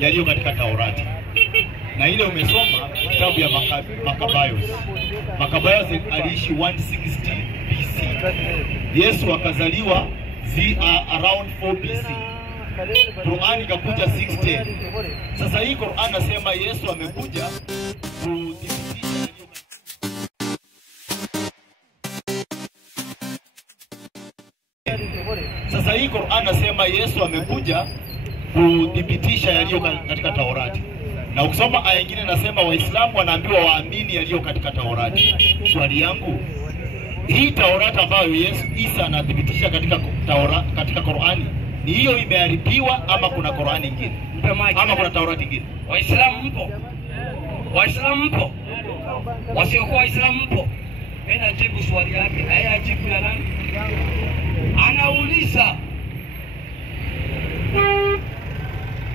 yaliyo katika Taurati. Na ile umesoma kitabu ya Makabayos. Makabayos aliishi 160 BC. Yesu akazaliwa around 4 BC. Qur'an ikakuja 610. Sasa hii Qur'an nasema Yesu amekuja kudhibitisha. Sasa hii Qur'an nasema Yesu amekuja kudhibitisha yaliyo katika Taurati. Na ukisoma aya nyingine nasema Waislamu wanaambiwa waamini yaliyo katika Taurati. Swali yangu, hii Taurati ambayo Isa anadhibitisha katika Qur'ani, ni hiyo imeharibiwa ama kuna Qur'ani nyingine? Ama kuna Taurati nyingine? Waislamu mpo? Waislamu mpo? Wasiokuwa Waislamu mpo? Ena jibu swali yake. Haya jibu ya nani? Anauliza,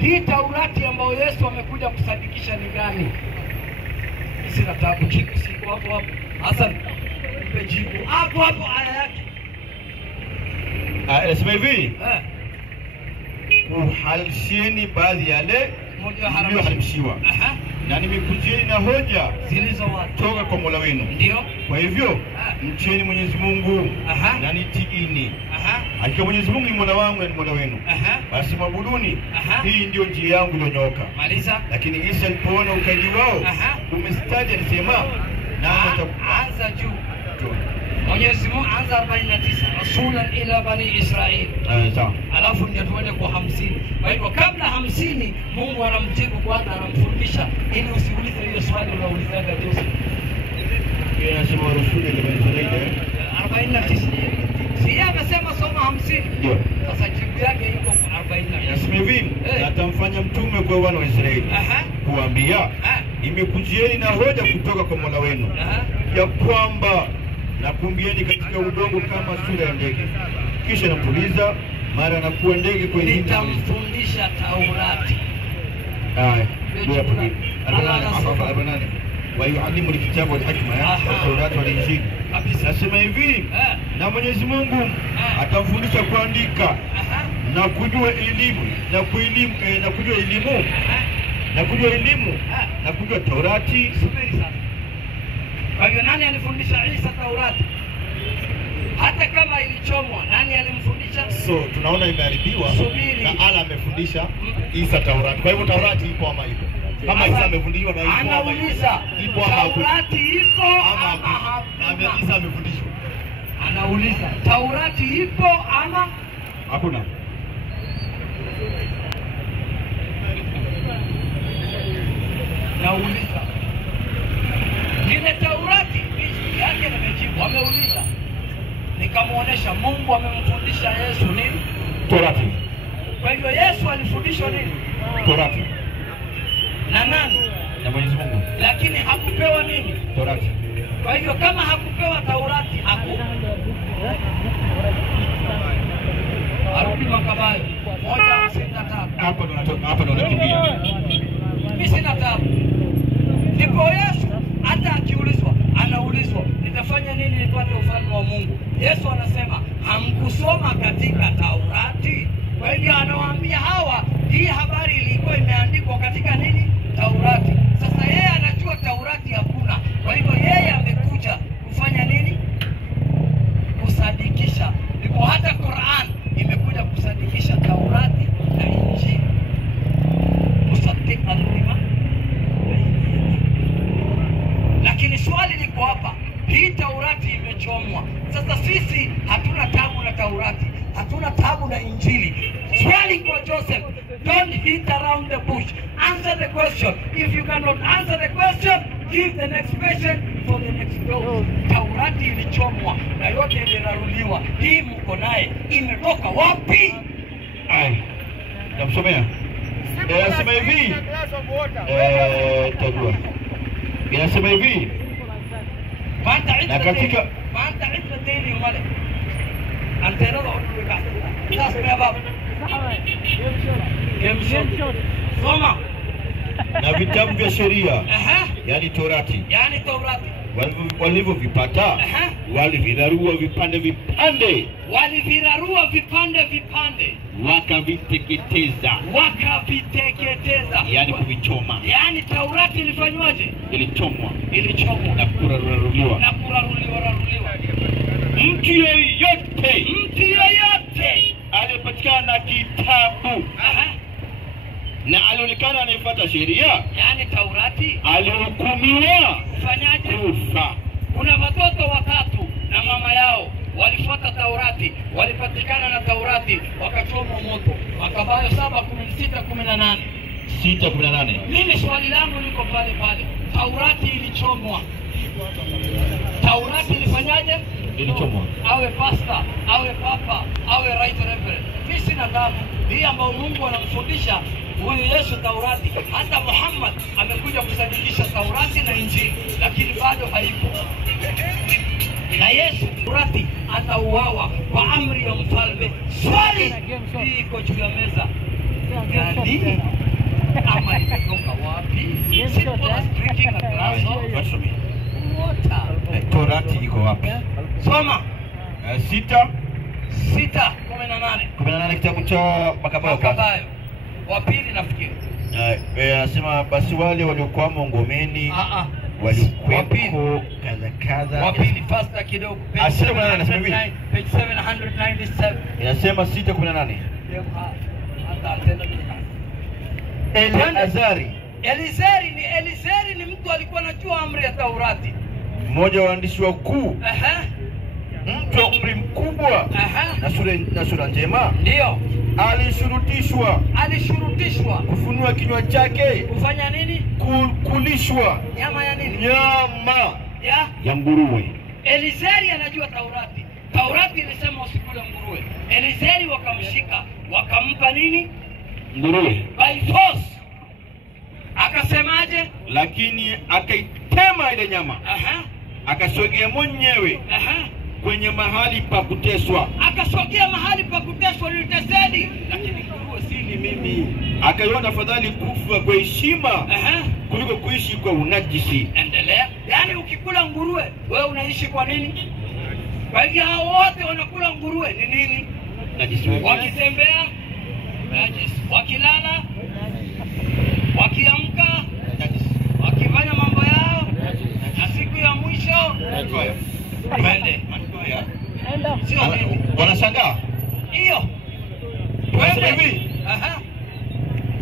hii Taurati ambayo Yesu amekuja kusadikisha ni gani? Sina tabu, jibu siku hapo. Hasan, mpe jibu hapo aya yake. Nasema hivi, uhalisheni baadhi yale mlioharamshiwa. Na nimekujieni na hoja zilizotoka kwa Mola wenu. Ndio. Kwa hivyo mcheni Mwenyezi Mungu na nitiini. Hakika Mwenyezi Mungu ni Mola wangu na ni Mola wenu. Basi mwabuduni. Hii ndio njia yangu iliyonyooka. Maliza. Lakini Isa alipoona ukaidi wao umestaja alisema anza juu. Mwenyezi Mungu anza 49 rasulan ila bani Israil. Sawa. Alafu ndio tuende kwa 50. Kwa hivyo kabla 50 Mungu anamjibu kwanza, anamfundisha ili usiulize hiyo swali unaoulizaga Joseph. Yeye anasema rasulan ila bani Israil 49. Si amesema soma 50. Ndio. Sasa jibu yake iko kwa 49. Nasema hivi, atamfanya mtume kwa wana wa Israeli. Kuambia, nimekujieni na hoja kutoka kwa Mola wenu. Ya kwamba nakumbieni katika udongo kama sura ya ndege. Kisha napuliza mara anakuwa ndege kwenye nitamfundisha Taurati. Ndio. ويعلم الكتاب والحكمة والتوراة والإنجيل. Nasema hivi, na Mwenyezi Mungu atamfundisha kuandika na kujua elimu na kujua elimu na kujua Taurati. Kwa hivyo nani alifundisha Isa Taurati? Hata kama ilichomwa, nani alimfundisha? So tunaona imeharibiwa na Allah amefundisha Isa Taurati. Kwa hivyo Taurati ipo ama ipo? Kama Isa amefundishwa na ipo ama Taurati ipo ama Isa amefundishwa? Anauliza Taurati ipo ama hakuna? Nauliza ile Taurati yake nimejibu. Wameuliza, nikamuonesha Mungu amemfundisha Yesu nini? Taurati. Kwa hivyo Yesu alifundishwa nini? Taurati. Na nani? Na Mwenyezi Mungu. Lakini hakupewa nini? Taurati. Kwa hivyo kama hakupewa Taurati arudi Makabayo 1:53. Hapa ndo nakimbia. Mimi sina tabu. Ndipo Yesu hata akiulizwa, anaulizwa nitafanya nini nipate ufalme wa Mungu? Yesu anasema hamkusoma katika Taurati? Kwa hivyo anawaambia hawa, hii habari ilikuwa imeandikwa katika nini? Taurati. Sasa yeye anajua Taurati hakuna. Kwa hivyo yeye amekuja kufanya nini? Kusadikisha. Ndipo hata Qur'an imekuja kusadikisha Taurati na Injili. Musaddiqan lima. Lakini swali liko hapa, hii Taurati imechomwa. Sasa sisi hatuna tabu na Taurati, hatuna tabu na Injili. Swali kwa Joseph, don't hit around the bush. Answer the question. If you cannot answer the question, give the next question for the next dose. Taurati ilichomwa na yote imeraruliwa. Hii mko naye imetoka wapi? Namsomea. Inasema hivi. Tajua. Inasema hivi. Na katika Manta idda dini wale. Antero lo bika. Sasa ya baba. Soma. Na vitabu vya sheria. Yani Taurati. Yani Taurati. Walivyovipata walivirarua vipande vipande. Walivirarua vipande vipande. Wakaviteketeza. Wakaviteketeza. yani kuvichoma. Yani Taurati ilifanywaje? Ilichomwa na kuraruliwa. Mtu yeyote aliyepatikana na kitabu na alionekana anayefuata sheria, yani Taurati, alihukumiwa kufanyaje? Kufa. Kuna watoto watatu na mama yao walifuata Taurati, walipatikana na Taurati, wakachomwa moto. Makabayo 7:16-18. 6:18. Mimi swali langu liko pale. Taurati ilichomwa. Taurati ilifanyaje? Ilichomwa. Awe pastor, awe papa, awe right reverend. Mimi sina damu hii ambayo Mungu anamfundisha huyu Yesu Taurati. Hata Muhammad amekuja kusadikisha Taurati na Injili, lakini bado haipo. Na Yesu Taurati atauawa kwa amri ya mfalme. Swali hii iko juu ya meza. Gani ama imetoka wapi? Simple as drinking a glass of water. Taurati iko wapi? Soma 6:18 kitabu cha Makabayo. Wa pili nafikiri. Anasema basi wale waliokuwa ngomeni walikuwepo kadha. Wa pili faster kidogo. Page 797. Inasema 6:18. Elizeri ni mtu alikuwa anajua amri ya Taurati. Mmoja wa waandishi wakuu. Mtu wa umri mkubwa na sura njema. Ndio. Alishurutishwa kufunua kinywa chake. Kufanya nini? Kulishwa nyama ya nini? Nyama ya nguruwe. Elizeri anajua Taurati. Taurati ilisema usikule nguruwe. Elizeri wakamshika, wakampa nini? Nguruwe. By force. Akasemaje? Lakini akaitema ile nyama. Akasogea mwenyewe kwenye mahali pa kuteswa. Akasogea mahali pa kuteswa nitesedi, lakini nguruwe si ni mimi. Akaiona afadhali kufa kwa heshima kuliko kuishi kwa unajisi. Endelea. Yani ukikula nguruwe wewe unaishi kwa nini? Kwa hivyo hao wote wanakula nguruwe ni nini? Najisi. Wakitembea najisi, wakilala, wakiamka najisi, wakifanya mambo yao na siku ya mwisho twende. Sio mimi. Wanashangaa. Hiyo. Twende hivi.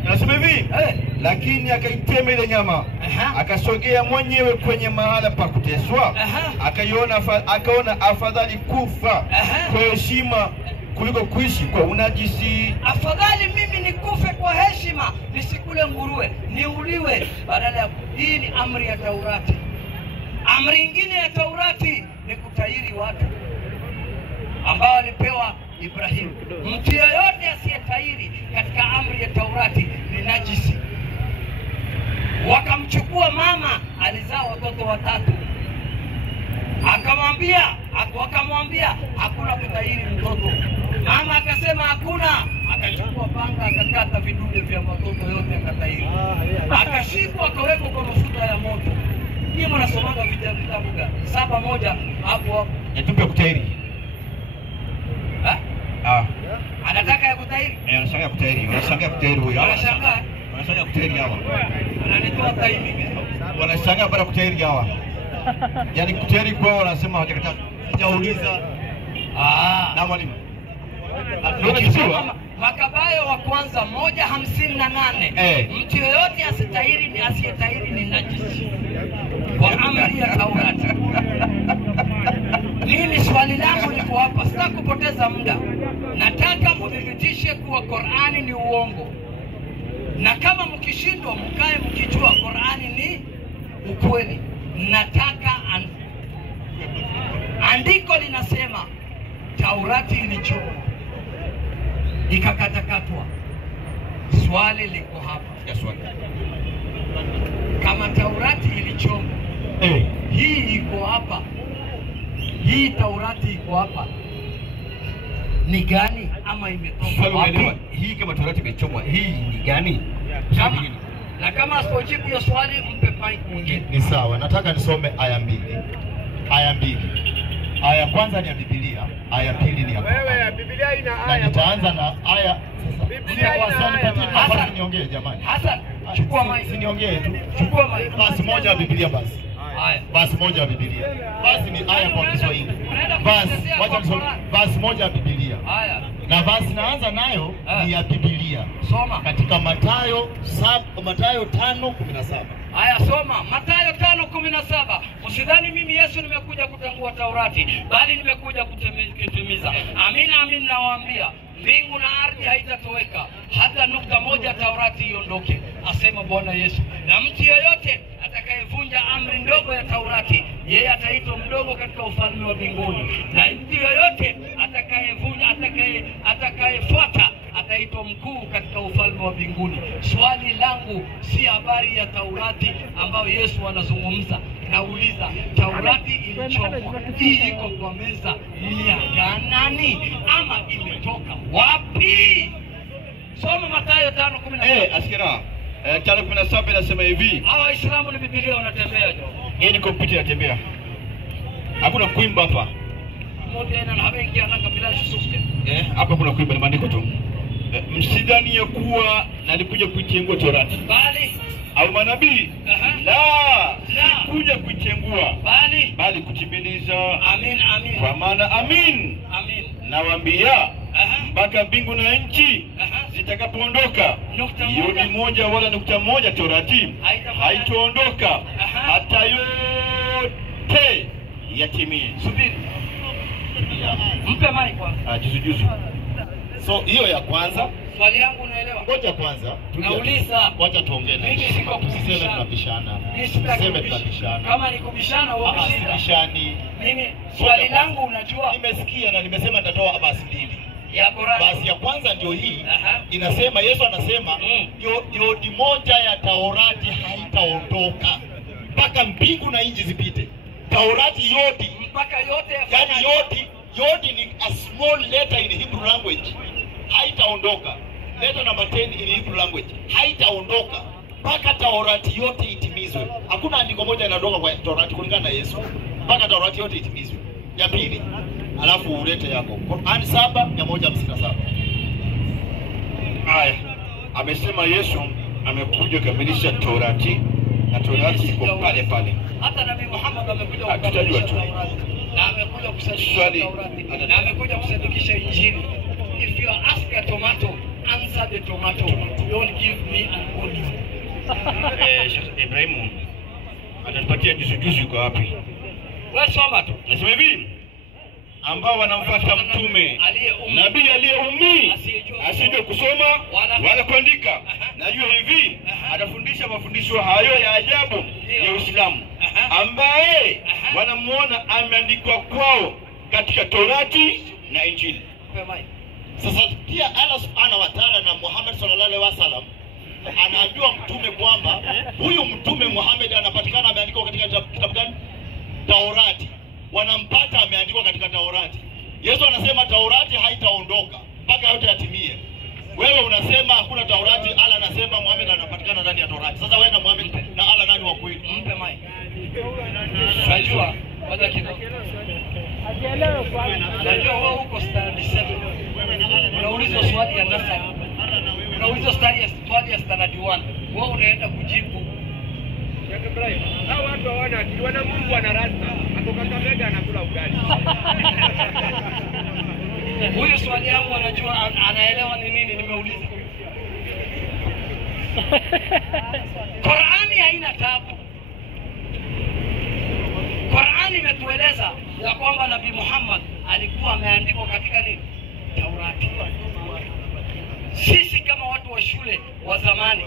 Nasema hivi. Lakini akaitema ile nyama. Akasogea mwenyewe kwenye mahala pa kuteswa. Akaona afadhali kufa kwa heshima kuliko kuishi kwa unajisi. Afadhali mimi nikufe kwa heshima, nisikule nguruwe, niuliwe badala ya. Hii ni amri ya Taurati. Amri nyingine ya Taurati ni kutahiri watu ambao alipewa Ibrahim. Mtu yeyote asiyetahiri katika amri ya Taurati ni najisi. Wakamchukua mama, alizaa watoto watatu. Wakamwambia hakuna kutahiri mtoto. Mama akasema hakuna. Akachukua panga akakata vidude vya watoto yote akatahiri. Akashikwa akawekwa kwa mafuta ya moto. Ni mnasomanga vitabu gani? 7:1 hapo. Yatupe kutahiri. Anataka ya kutahiri? Anashangaa kutahiri. Wanashangaa kutahiri huyo. Wanashangaa kutahiri hawa. Ananitoa timing. Wanashangaa baada kutahiri hawa. Yaani kutahiri kwao wanasema hawajakataa. Sijauliza. Na mwalimu. Makabayo wa kwanza 1:58. Mtu yeyote asiyetahiri ni najisi. Kwa amri ya Taurati. Mimi swali langu liko hapa, sitaki kupoteza muda. Nataka mudhibitishe kuwa Qur'ani ni uongo. Na kama mkishindwa mkae mkijua Qur'ani ni ukweli. Nataka andiko linasema Taurati ilichomwa ikakatakatwa. Swali liko hapa. Kama Taurati ilichomwa, hii iko hapa. Hii Taurati iko hapa. Ni gani ama imetoka wapi? Hii kama Taurati imechomwa, hii ni gani? Na kama asipojibu hiyo swali mpe point mwingine. Ni sawa. Nataka nisome aya mbili. Aya kwanza ni ya Biblia, aya pili ni ya Qur'an. Wewe Biblia ina aya. Na nitaanza na aya Biblia ina aya. Hassan niongee jamani. Hassan, Chukua mic. Siniongee tu. Chukua mic. Basi moja ya Biblia basi. Haya. Basi moja ya Biblia. Basi ni aya kwa Kiswahili. Basi moja ya Biblia. Haya. Na basi naanza nayo ni ya Biblia. Soma. Katika Mathayo 5:17. Haya, soma Mathayo 5:17. Usidhani mimi Yesu nimekuja kutangua Taurati, bali nimekuja kutimiza. Amina, amina nawaambia, mbingu na ardhi haitatoweka hata nukta moja Taurati iondoke, asema Bwana Yesu. Na mtu yeyote atakayevunja amri ndogo ya Taurati, yeye ataitwa mdogo katika ufalme wa mbinguni. Na mtu yeyote atakayefuata ataitwa mkuu katika ufalme wa mbinguni. Swali langu si habari ya Taurati ambayo Yesu anazungumza. Nauliza, Taurati ilichomwa, hii iko kwa meza ya nani ama imetoka wapi? Soma Mathayo 5:17. Askira. 5:17 inasema hivi. Hawa Waislamu ni Biblia wanatembea jo. Hii ni kompyuta inatembea. Hakuna kuimba hapa. Mmoja ana habengi anaka bila shusuke. Hapa kuna kuimba ni maandiko tu. Msidhani ya kuwa nalikuja kuitengua Taurati. Bali au manabii. La, kuja kuitengua. Bali kutimiliza. Amin, amin. Kwa maana amin. Amin. Nawaambia mpaka mbingu na nchi zitakapoondoka, yodi moja wala nukta moja Taurati haitaondoka hata yote yatimie. Subiri. Mpe mic kwanza. Juzu. So hiyo ya kwanza. Swali yangu unaelewa? Ngoja kwanza. Nauliza. Wacha tuongee na mimi siko tuseme tunabishana. Tuseme tunabishana. Kama ni kubishana wewe bishani. Mimi swali langu unajua. Nimesikia na nimesema nitatoa basi mbili. Ya Qur'an. Basi ya kwanza ndio hii. Inasema Yesu anasema yodi moja ya Taurati haitaondoka mpaka mbingu na nchi zipite. Taurati yodi mpaka yote yani yodi ni a small letter in Hebrew language. Haitaondoka. Letter number 10 in Hebrew language. Haitaondoka mpaka Taurati yote itimizwe. Hakuna andiko moja linatoka kwa Taurati kulingana na Yesu. Mpaka Taurati yote itimizwe. Ya pili. Alafu ulete yako. Qur'an 7:157. Haya. Amesema Yesu amekuja kukamilisha Taurati na Taurati iko pale pale. Hata Nabii Muhammad amekuja kukamilisha Taurati. Na amekuja kusadikisha Taurati. Na amekuja kusadikisha Injili. If you ask a tomato, answer the tomato. Don't give me an onion. Ibrahimu atatupatia juzi kwa wapi? Wewe soma tu. Nasema hivi, ambao wanamfuata mtume nabii aliyeumii asijue kusoma wala kuandika. Najua hivi atafundisha mafundisho hayo ya ajabu ya Uislamu, ambaye wanamuona ameandikwa kwao katika Taurati na Injili. Sasa pia Allah Subhanahu wa Ta'ala na Muhammad sallallahu alaihi wasallam anaambiwa mtume kwamba huyu mtume Muhammad anapatikana ameandikwa katika kitabu gani? Taurati. Wanampata ameandikwa katika Taurati. Yesu anasema Taurati haitaondoka mpaka yote yatimie. Wewe unasema hakuna Taurati, Allah anasema Muhammad anapatikana ndani ya Taurati. Sasa wewe na Muhammad na Allah nani wa kweli? Mpe mic. Unajua, wacha kidogo. Unajua wewe uko standard 7. Unaulizwa swali ya nasari. Unaulizwa swali ya standard 1. Wewe unaenda kujibu. Hao watu hawana akili, wana Mungu ana rasmi. Hapo Kakamega anakula ugali. Huyo swali yangu anajua anaelewa ni nini nimeuliza. Qur'ani haina tabu. Qur'ani imetueleza ya kwamba Nabii Muhammad alikuwa ameandikwa katika nini? Taurati. Sisi kama watu wa shule wa zamani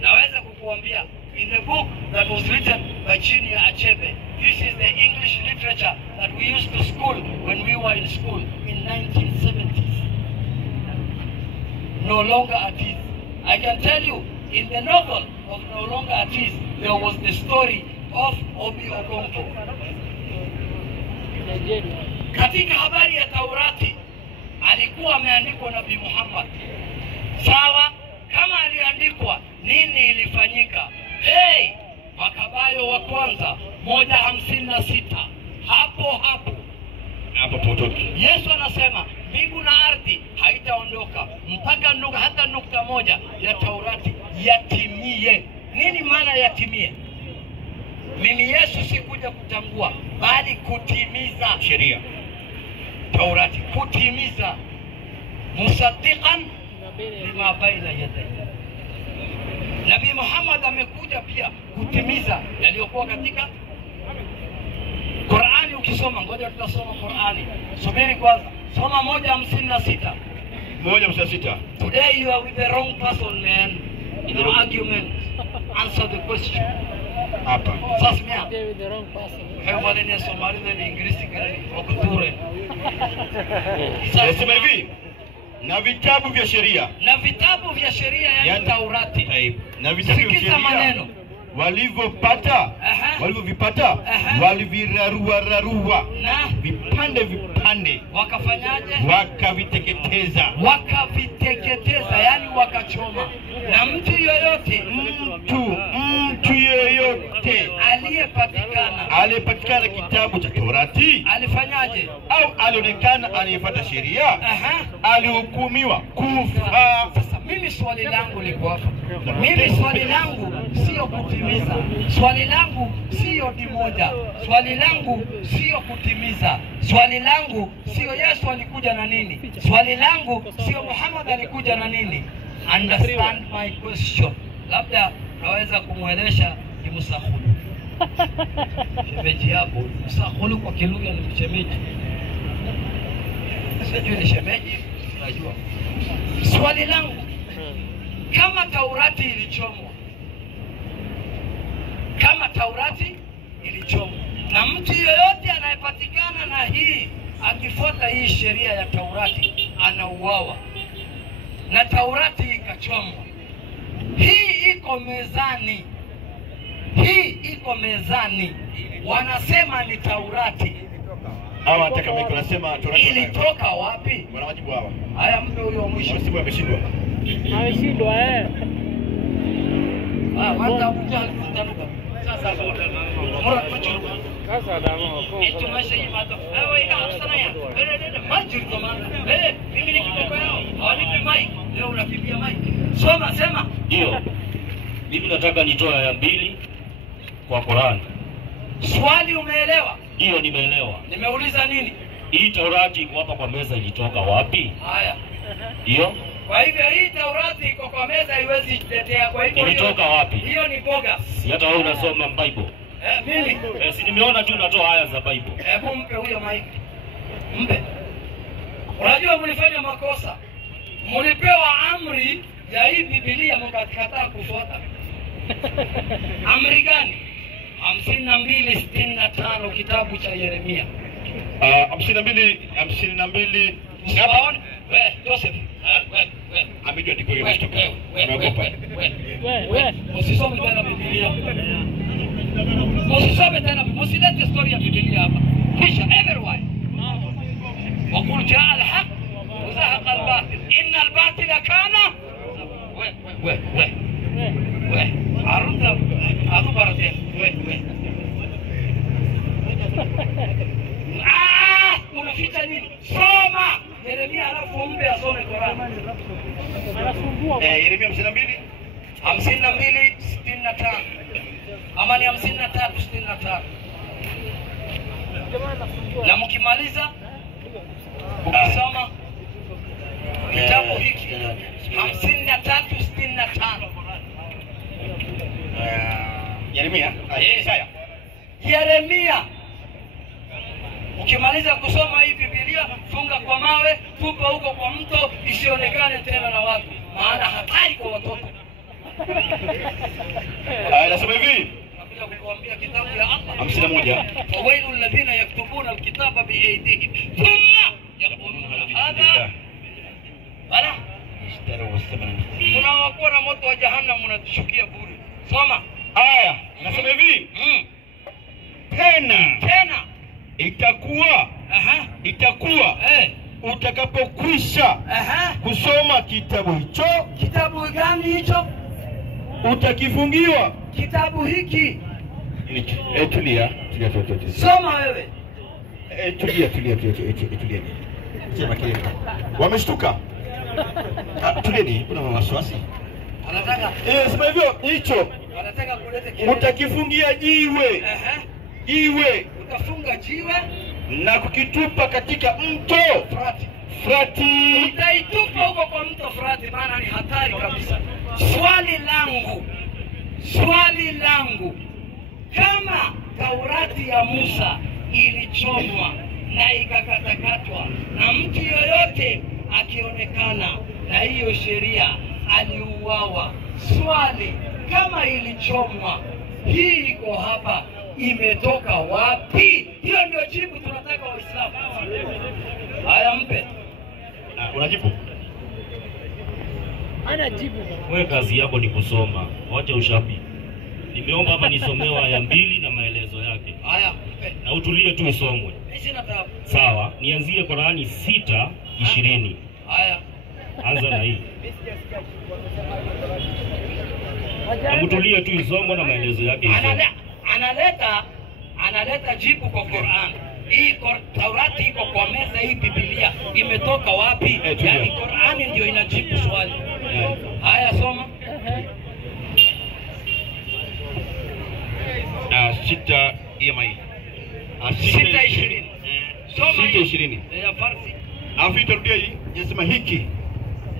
naweza kukuambia in the book that was written by Chinyere Achebe, this is the English literature that we used to school when we were in school in 1970s. No longer at ease. I can tell you, in the novel of No Longer at Ease, there was the story of Obi Ogonko. Katika habari ya Taurati alikuwa ameandikwa Nabii Muhammad. Sawa, kama aliandikwa, nini ilifanyika? Makabayo wa kwanza 1:56. Hapo potoki. Yesu anasema mbingu na ardhi haitaondoka mpaka hata nukta moja ya Taurati yatimie. Nini maana yatimie? Mimi Yesu sikuja kutangua bali kutimiza sheria Taurati, kutimiza. Musaddiqan lima baina yadayhi. Nabii Muhammad amekuja pia kutimiza yaliyokuwa katika Qur'ani. Ukisoma, ngoja tutasoma Qur'ani. Subiri kwanza. Soma 1:56. 1:56. Today you are with the wrong person, man. No argument. Answer the question. Hapa. Sasa mia. With the wrong person. Hewa ni Somali na English kali okuture. Nasema hivi, na vitabu vya sheria. Na vitabu vya sheria ya Taurati. Na vitabu vya sheria. Maneno walivyopata, walivyovipata, walivirarua na vipande, wakafanyaje? Wakaviteketeza, yani wakachoma. Na mtu yoyote aliyepatikana kitabu cha Taurati alifanyaje? Au alionekana aliyefuata sheria, alihukumiwa kufa. Sasa mimi swali langu liko hapa. Mimi swali langu sio kutimiza. Swali langu sio dimoja. Swali langu sio kutimiza. Swali langu sio Yesu alikuja na nini. Swali langu sio Muhammad alikuja na nini. Understand my question. Labda naweza kumwelesha Musahulu. Shemeji yako, Musahulu kwa kilugha ni mchemeji. Sijui ni shemeji, unajua. Swali langu, kama Taurati ilichomwa, na mtu yoyote anayepatikana na hii akifuata hii sheria ya Taurati anauawa, na Taurati ikachomwa, hii iko mezani, wanasema ni Taurati. Hawa nataka mimi kunasema Taurati ilitoka wapi? Wanawajibu hawa. Haya, mpe huyo mwisho. Sibu ameshindwa. Ameshindwa Hata mtanuka. Sasa mora tuchuruka. Sasa damu kwa. Eto maisha hii mato. Wewe ina sana ya. Wewe majuri kwa maana. Mimi ni kiboko yao. Hawanipi mic. Leo unakimbia mic. Sema. Ndio. Mimi nataka nitoa ya 2 kwa Qur'an. Swali umeelewa? Ndio, nimeelewa. Nimeuliza nini? Hii Taurati iko hapa kwa meza, ilitoka wapi? Haya. Ndio. Kwa hivyo hii Taurati iko kwa meza, haiwezi jitetea. Kwa hivyo ilitoka wapi? Hiyo ni bogus. Si hata wewe unasoma Bible. Mimi? Si nimeona tu unatoa aya za Bible. Hebu mpe huyo mic. Mpe. Unajua mlifanya makosa. Mlipewa amri ya hii Biblia mkakataa kufuata. Amri gani? 52:65 kitabu cha Yeremia. 52. Unaona? Wewe Joseph. Amejua ndiko hiyo kutoka. Umeogopa. Wewe usisome tena Biblia. Usisome tena, usilete story ya Biblia hapa. Kisha everyone. وقل جاء الحق وزهق الباطل إن الباطل كان عرض أخبرتين unafita nini? Soma Yeremia alafu mbe asome Qur'an. Yeremia 52:65 ama ni 53:65. Na mkimaliza ukisoma kitabu hiki 53:65 Yeremia. Yeremia. Ukimaliza kusoma hii Biblia, funga kwa mawe, tupa huko kwa mto, isionekane tena na watu, maana hatari kwa watoto. Nasema hivi. Nakuja kukuambia kitabu ya Allah 51. Fawailul ladhina yaktubuna alkitaba biaydihim thumma yaquluna hadha wala unawakuwa na moto wa jahannam unatushukia bure. Soma aya. Nasema hivi. Tena itakuwa utakapokwisha kusoma kitabu hicho. Kitabu gani hicho? Utakifungiwa kitabu hiki. Tulia. Soma wewe. Tulia. Sema kelele. Wameshtuka. Tuleni, kuna wasiwasi. Anataka Sema hivyo hicho. anataka kuleta kelele. Utakifungia jiwe. Jiwe. Utafunga jiwe Na kukitupa katika mto Frati. Utaitupa huko kwa mto Frati, maana ni hatari kabisa. Swali langu, kama Taurati ya Musa ilichomwa na ikakatakatwa na mtu yoyote akionekana na hiyo sheria aliuawa, swali, kama ilichomwa, hii iko hapa, imetoka wapi? Hiyo ndio jibu tunataka Waislamu. Haya, mpe. Unajibu? Ana jibu. Wewe kazi yako ni kusoma. Wacha ushabi. Nimeomba hapa nisomewa aya 2 na maelezo yake. Haya, mpe. Na utulie tu isomwe. Mimi sina taabu. Sawa, nianzie Qur'ani 6:20. Haya. Anza na hii. Na utulie tu isomwe na maelezo yake. Analeta jibu kwa Qur'an. Hii Taurati iko kwa meza, hii Biblia imetoka wapi? Yaani Qur'ani ndio inajibu swali. Haya, soma. 6 EMI. 6:20. Soma 6:20. ya Farsi. Alafu itarudia hii, inasema hiki.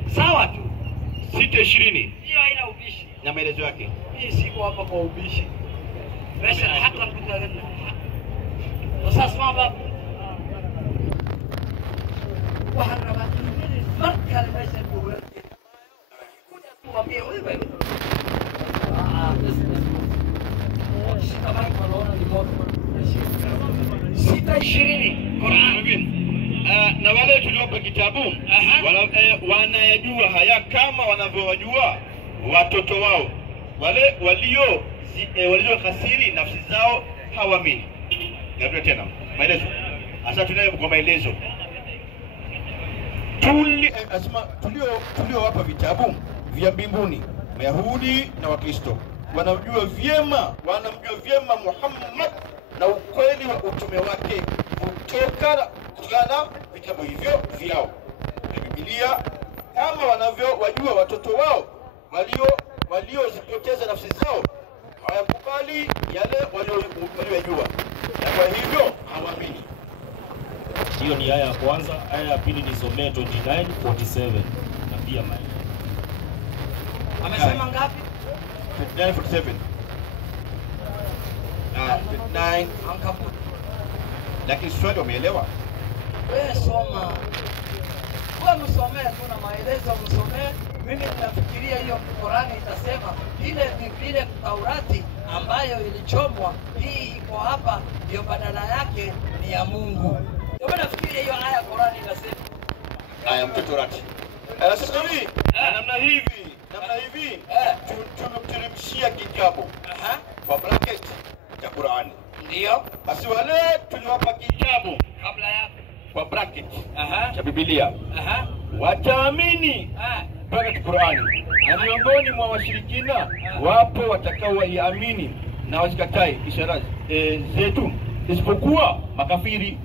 Sawa tu. 6:20 Hiyo haina ubishi. na maelezo yake. Hii siko hapa kwa ubishi. Mesha hata kutana. Sasa baba. Waharaba. Marka mesha kwa. Kuja tuambie wewe. Kama unaona ni moto. 6:20 Qur'an. Na wale tuliopa kitabu wanayajua haya kama wanavyowajua watoto wao. Wale walio khasiri nafsi zao hawaamini. Narudia tena maelezo. Sasa tunayo kwa maelezo. Tuliowapa vitabu vya mbinguni Wayahudi na Wakristo wanamjua vyema Muhammad na ukweli wa utume wake kutokana vitabu hivyo vyao na Biblia, kama wanavyowajua watoto wao waliozipoteza nafsi zao hawakubali yale waliojua, na kwa hivyo hawaamini. Hiyo ni aya ya kwanza. Aya ya pili nisomee 29:47 na pia maelezo. Amesema ngapi? 29:47. 29 Ankabut. lakini swali wameelewa. Wewe soma. Wewe msomee tu na maelezo msomee. Mimi ninafikiria hiyo Qur'ani itasema ile Taurati ambayo ilichomwa, hii iko hapa, ndio badala yake ni ya Mungu. Wewe nafikiria hiyo aya Qur'ani inasema. Aya mtoto Taurati. Sasa hivi namna hivi tumemteremshia kitabu kwa bracket cha Qur'ani. Ndio. Basi wale tuliwapa kitabu Kabla yake kwa bracket cha Biblia wataamini bracket Qur'ani, na miongoni mwa washirikina wapo watakaoiamini na wasikatai ishara zetu isipokuwa makafiri.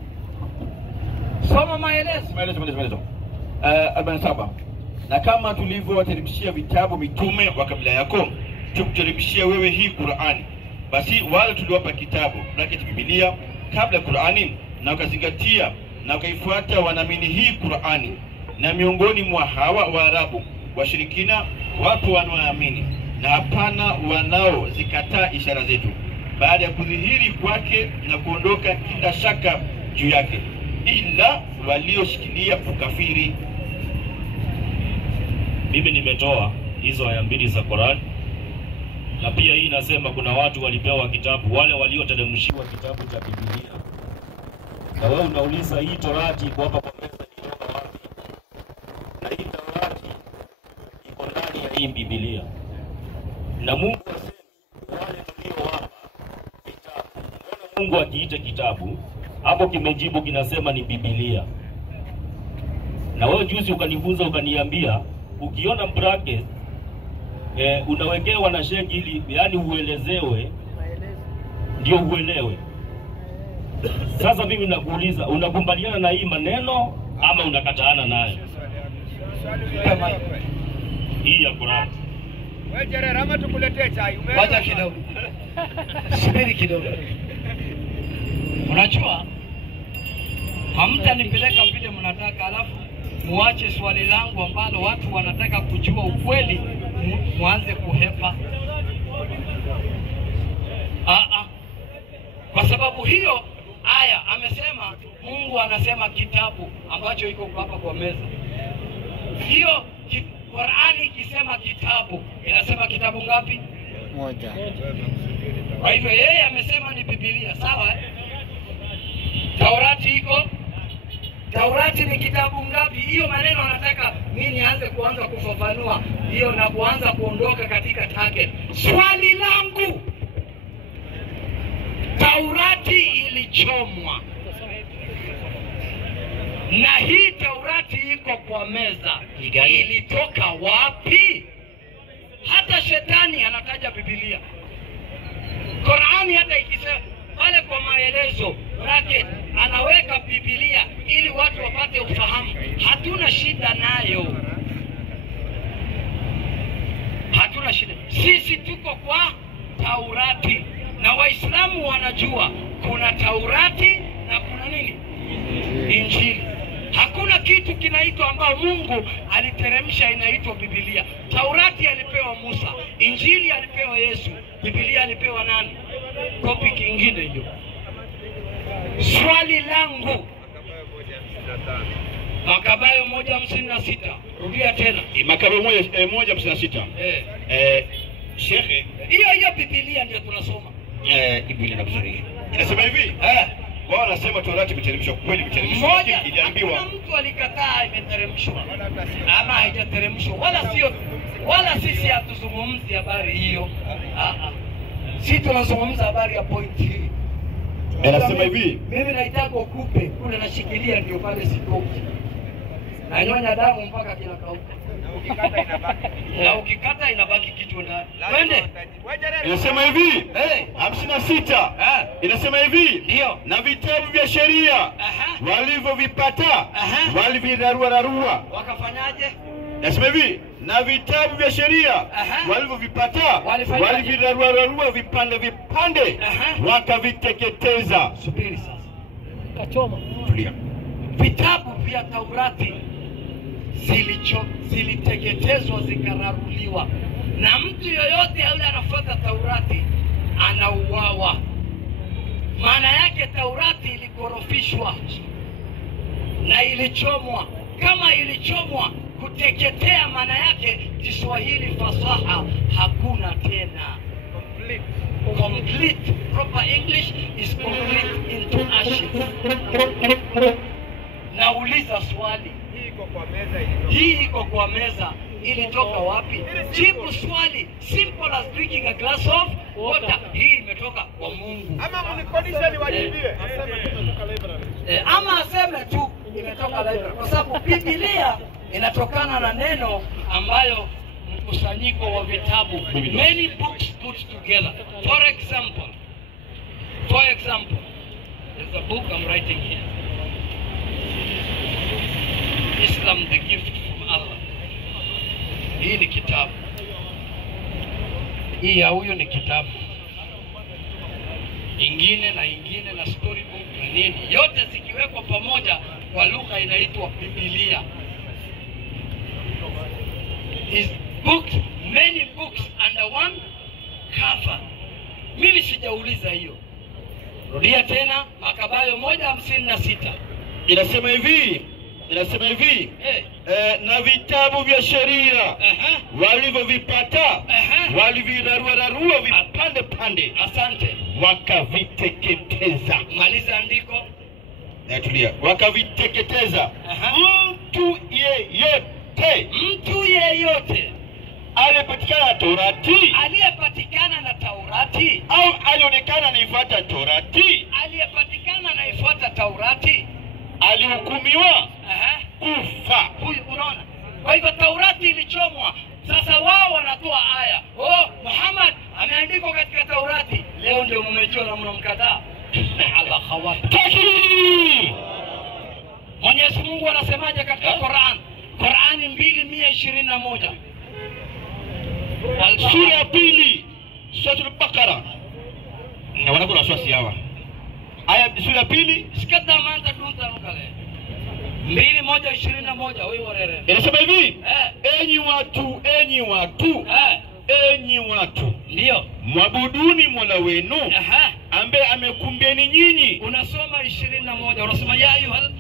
soma maelezo. 47. Na kama tulivyowateremshia vitabu mitume wa kabla yako, tukuteremshia wewe hii Qur'ani. Basi wale tuliwapa kitabu bracket Biblia kabla Qur'ani na ukazingatia na ukaifuata, wanaamini hii Qur'ani, na miongoni mwa hawa Waarabu washirikina wapo wanaoamini na hapana wanaozikataa ishara zetu baada ya kudhihiri kwake na kuondoka kila shaka juu yake, ila walioshikilia ukafiri. Mimi nimetoa hizo aya 2 za Qur'an, na pia hii inasema kuna watu walipewa kitabu, wale walioteremshiwa kitabu cha Biblia. Na wewe unauliza hii Torati iko hapa kwa meza kutoka wapi? Na hii Torati iko ndani ya hii Biblia. Na Mungu asema wale tuliowapa kitabu. Mbona Mungu akiita kitabu hapo kimejibu kinasema ni Biblia? Na wewe juzi ukanifunza ukaniambia ukiona bracket unawekewa na sheki ili yani uelezewe ndio uelewe. Sasa mimi nakuuliza, unakubaliana na hii maneno ama unakataana nayo? Kama Hii ya Qur'an. Wewe Jerera, ama tukuletee chai? wacha kidogo. Subiri kidogo. Unajua hamtanipeleka vile mnataka, alafu muache swali langu ambalo watu wanataka kujua ukweli, muanze kuhepa. Kwa sababu hiyo aya amesema, Mungu anasema kitabu ambacho iko hapa kwa meza. Hiyo Qur'ani ikisema kitabu, inasema kitabu ngapi? Moja. Kwa hivyo yeye amesema ni Biblia, sawa? Taurati iko? Taurati ni kitabu ngapi? Hiyo maneno anataka mimi nianze kuanza kufafanua hiyo na kuanza kuondoka katika target. Swali langu, Taurati ilichomwa na hii Taurati iko kwa meza, ilitoka wapi? Hata shetani anataja Biblia. Qur'ani hata ikisema pale kwa maelezo bracket anaweka Biblia ili watu wapate ufahamu. Hatuna shida nayo. Hatuna shida. Sisi tuko kwa Taurati na Waislamu wanajua kuna Taurati na kuna nini? Injili. Hakuna kitu kinaitwa ambao Mungu aliteremsha inaitwa Biblia. Taurati alipewa Musa, Injili alipewa Yesu, Biblia alipewa nani? Kopi kingine hiyo. Swali langu, Makabayo 1:56. Rudia tena. Makabayo 1:56. Shekhe, Hiyo Biblia ndio tunasoma. Biblia inakusaidia. Inasema hivi. Wao wanasema Taurati imeteremshwa, kweli imeteremshwa. Mmoja Iliambiwa hakuna mtu alikataa imeteremshwa ama haijateremshwa, wala sisi hatuzungumzi habari hiyo. Sisi tunazungumza habari ya point hii. Anasema hivi, mimi naitaka ukupe kule nashikilia ndio pale sitoki. Nanyonya damu mpaka kinakauka. Na ukikata inabaki kichwa ndani. Twende. inasema hivi, 56. Inasema hivi, Ndio. na vitabu vya sheria walivyovipata walivirarua. Wakafanyaje? Nasema hivi, na vitabu vya sheria walivyovipata walivirarua vipande vipande, wakaviteketeza. Subiri sasa. Kachoma. Tulia. Vitabu vya Taurati ziliteketezwa zikararuliwa, na mtu yoyote yule anafuata Taurati anauawa. Maana yake Taurati ilikorofishwa na ilichomwa. Kama ilichomwa, kuteketea maana yake Kiswahili fasaha hakuna tena. Complete. Proper English is complete into ashes. Nauliza swali, hii iko kwa meza ilitoka wapi? Jibu swali, simple as drinking a glass of water. Hii imetoka kwa Mungu. Ama mnikodisha niwajibie. Ama aseme tu imetoka library, kwa sababu Biblia inatokana na neno ambayo mkusanyiko wa vitabu, many books put together. For example, there's a book I'm writing here, Islam, the gift from Allah. Hii ni kitabu, hii ya huyu ni kitabu, ingine na storybook na nini, yote zikiwekwa pamoja kwa lugha inaitwa Biblia. Is booked many books under one cover. Mimi sijauliza hiyo. Rudia tena, Makabayo 1:56. Inasema hivi, na vitabu vya sheria walivyovipata walivirarua vipande pande. Asante. Wakaviteketeza. Maliza andiko. Tulia. Wakaviteketeza. Mtu yeyote aliyepatikana na Taurati au alionekana anaifuata Taurati, alihukumiwa kufa. Huyu unaona? Kwa hivyo Taurati ilichomwa. Sasa wao wanatoa aya, Muhammad ameandikwa katika Taurati. Leo ndio mmejua na mnamkataa. Allah khawat. Takbir! Mwenye Mwenyezi Mungu anasemaje katika Qur'an? Qur'ani 2:121. Sura ya pili, Sura al-Baqara. Na wanakula swasi hawa. Aya sura ya pili, sikata manta tunta nukale. 2:121 wewe warere. Inasema hivi, enyi watu. Ndio. Mwabuduni Mola wenu ambaye amekumbieni nyinyi. Unasoma 21, unasoma ya ayuhal.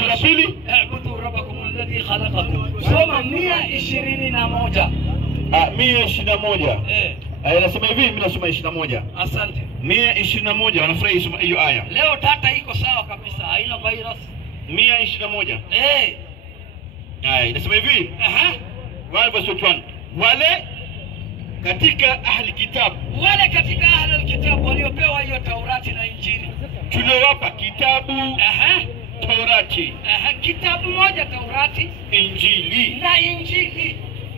Sura pili, abudu rabbakum alladhi khalaqakum. Soma 121. 121. Anasema hivi, mimi nasoma 21. Asante. 121, wanafurahi soma hiyo aya. Leo data iko sawa kabisa, haina virus. 121. Inasema hivi, wale katika ahli kitabu, waliopewa hiyo Taurati na Injili, tuliowapa kitabu Taurati, kitabu moja Taurati, Injili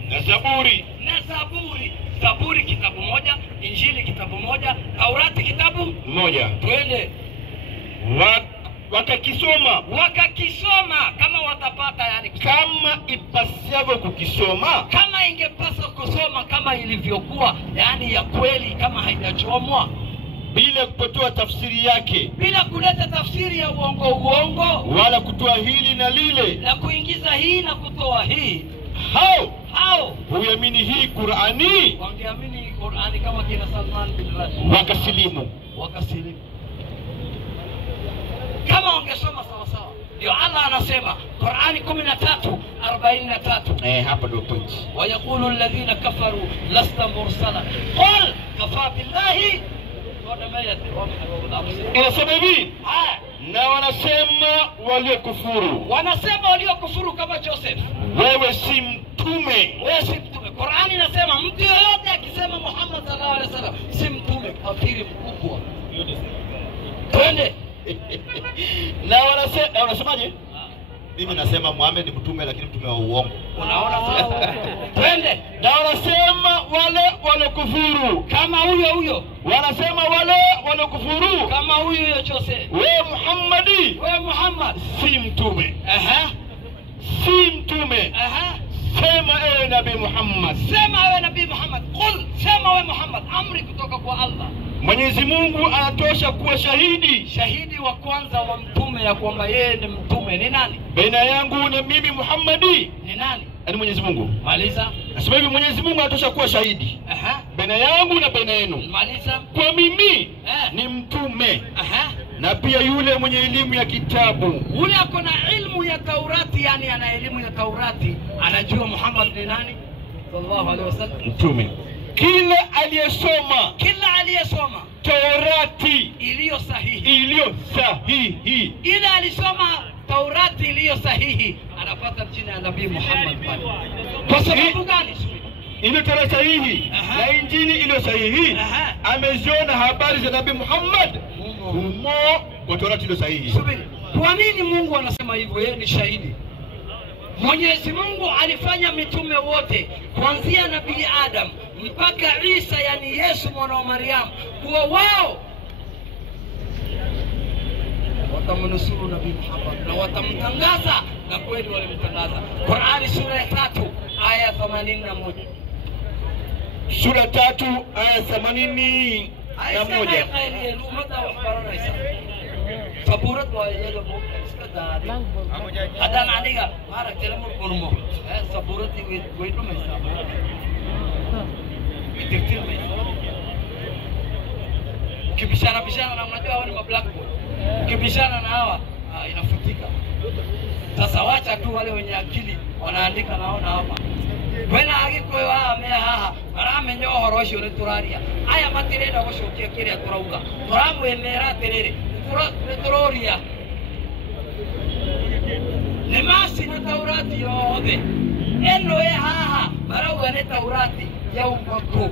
na Zaburi. Zaburi kitabu moja, Injili kitabu moja, Taurati kitabu moja. Twende. Wakakisoma kama watapata, yani kama ipasavyo kukisoma, kama ingepaswa kusoma kama ilivyokuwa, yani ya kweli, kama haijachomwa, bila kupotoa tafsiri yake, bila kuleta tafsiri ya uongo, wala kutoa hili na lile, na kuingiza hii na kutoa hii. Hao huamini hii Qur'ani, wangeamini Qur'ani kama kina Salman bin Rashid, wakasilimu. Kama wangesoma sawa sawa. Ndio Allah anasema Qur'ani 13:43. Hapa ndio point. Wa yaqulu alladhina kafaru lasta mursala qul kafa billahi wa namayat wa muhammad. Inasema hivi, na wanasema waliokufuru kama Joseph, wewe si mtume. Qur'ani inasema mtu yoyote akisema Muhammad sallallahu alaihi wasallam si mtume, kafiri mkubwa. Twende. Na wanasemaje? Mimi nasema Muhammad ni mtume, lakini mtume wa uongo. Unaona sasa? Twende. Na wanasema wale kufuru kama huyo. Wanasema wale kufuru kama huyo Joseph. Wewe Muhammad si mtume. Si mtume. Sema ewe Nabii Muhammad. Qul, sema ewe Muhammad, amri kutoka kwa Allah. Mwenyezi Mungu anatosha kuwa shahidi. Shahidi wa kwanza wa mtume ya kwamba yeye ni mtume ni nani? Baina yangu na mimi Muhammadi ni nani? Ni Mwenyezi Mungu. Maliza. Nasema hivi, Mwenyezi Mungu anatosha kuwa shahidi. Baina yangu na baina yenu. Maliza. Kwa mimi ni mtume. Na pia yule mwenye elimu ya kitabu. Yule ako na elimu ya Taurati, yani ana elimu ya Taurati, anajua Muhammad ni nani? Sallallahu alaihi wasallam. Mtume. Kila aliyesoma Taurati iliyo sahihi. Ile alisoma Taurati iliyo sahihi, anapata jina la Nabii Muhammad pale. Kwa sababu gani? Ile Taurati sahihi na Injili iliyo sahihi, ameziona habari za Nabii Muhammad humo kwa Taurati iliyo sahihi. Kwa nini Mungu anasema hivyo? Yeye ni shahidi. Mwenyezi Mungu alifanya mitume wote kuanzia Nabii Adam mpaka Isa, yani Yesu mwana wa Maryam, kuwa wao watamnusuru Nabii Muhammad na watamtangaza, na kweli walimtangaza. Qur'ani sura ya 3 aya 81. Sura 3 aya 81. Saburat wa yelo mo iskadari adan aniga mara telemo kurmo saburat wetu maisa itiktir maisa ukibishana na unajua hawa ni mablackboard, ukibishana na hawa inafutika. Sasa wacha tu wale wenye akili wanaandika, naona hapa kwena agikwe wa meha aramenyo horosho ni turaria aya matirenda gushokia kiria turauga turamwemera tiriri Turoria Nemasi na Taurati yothe eno haha marauga ni Taurati ya umako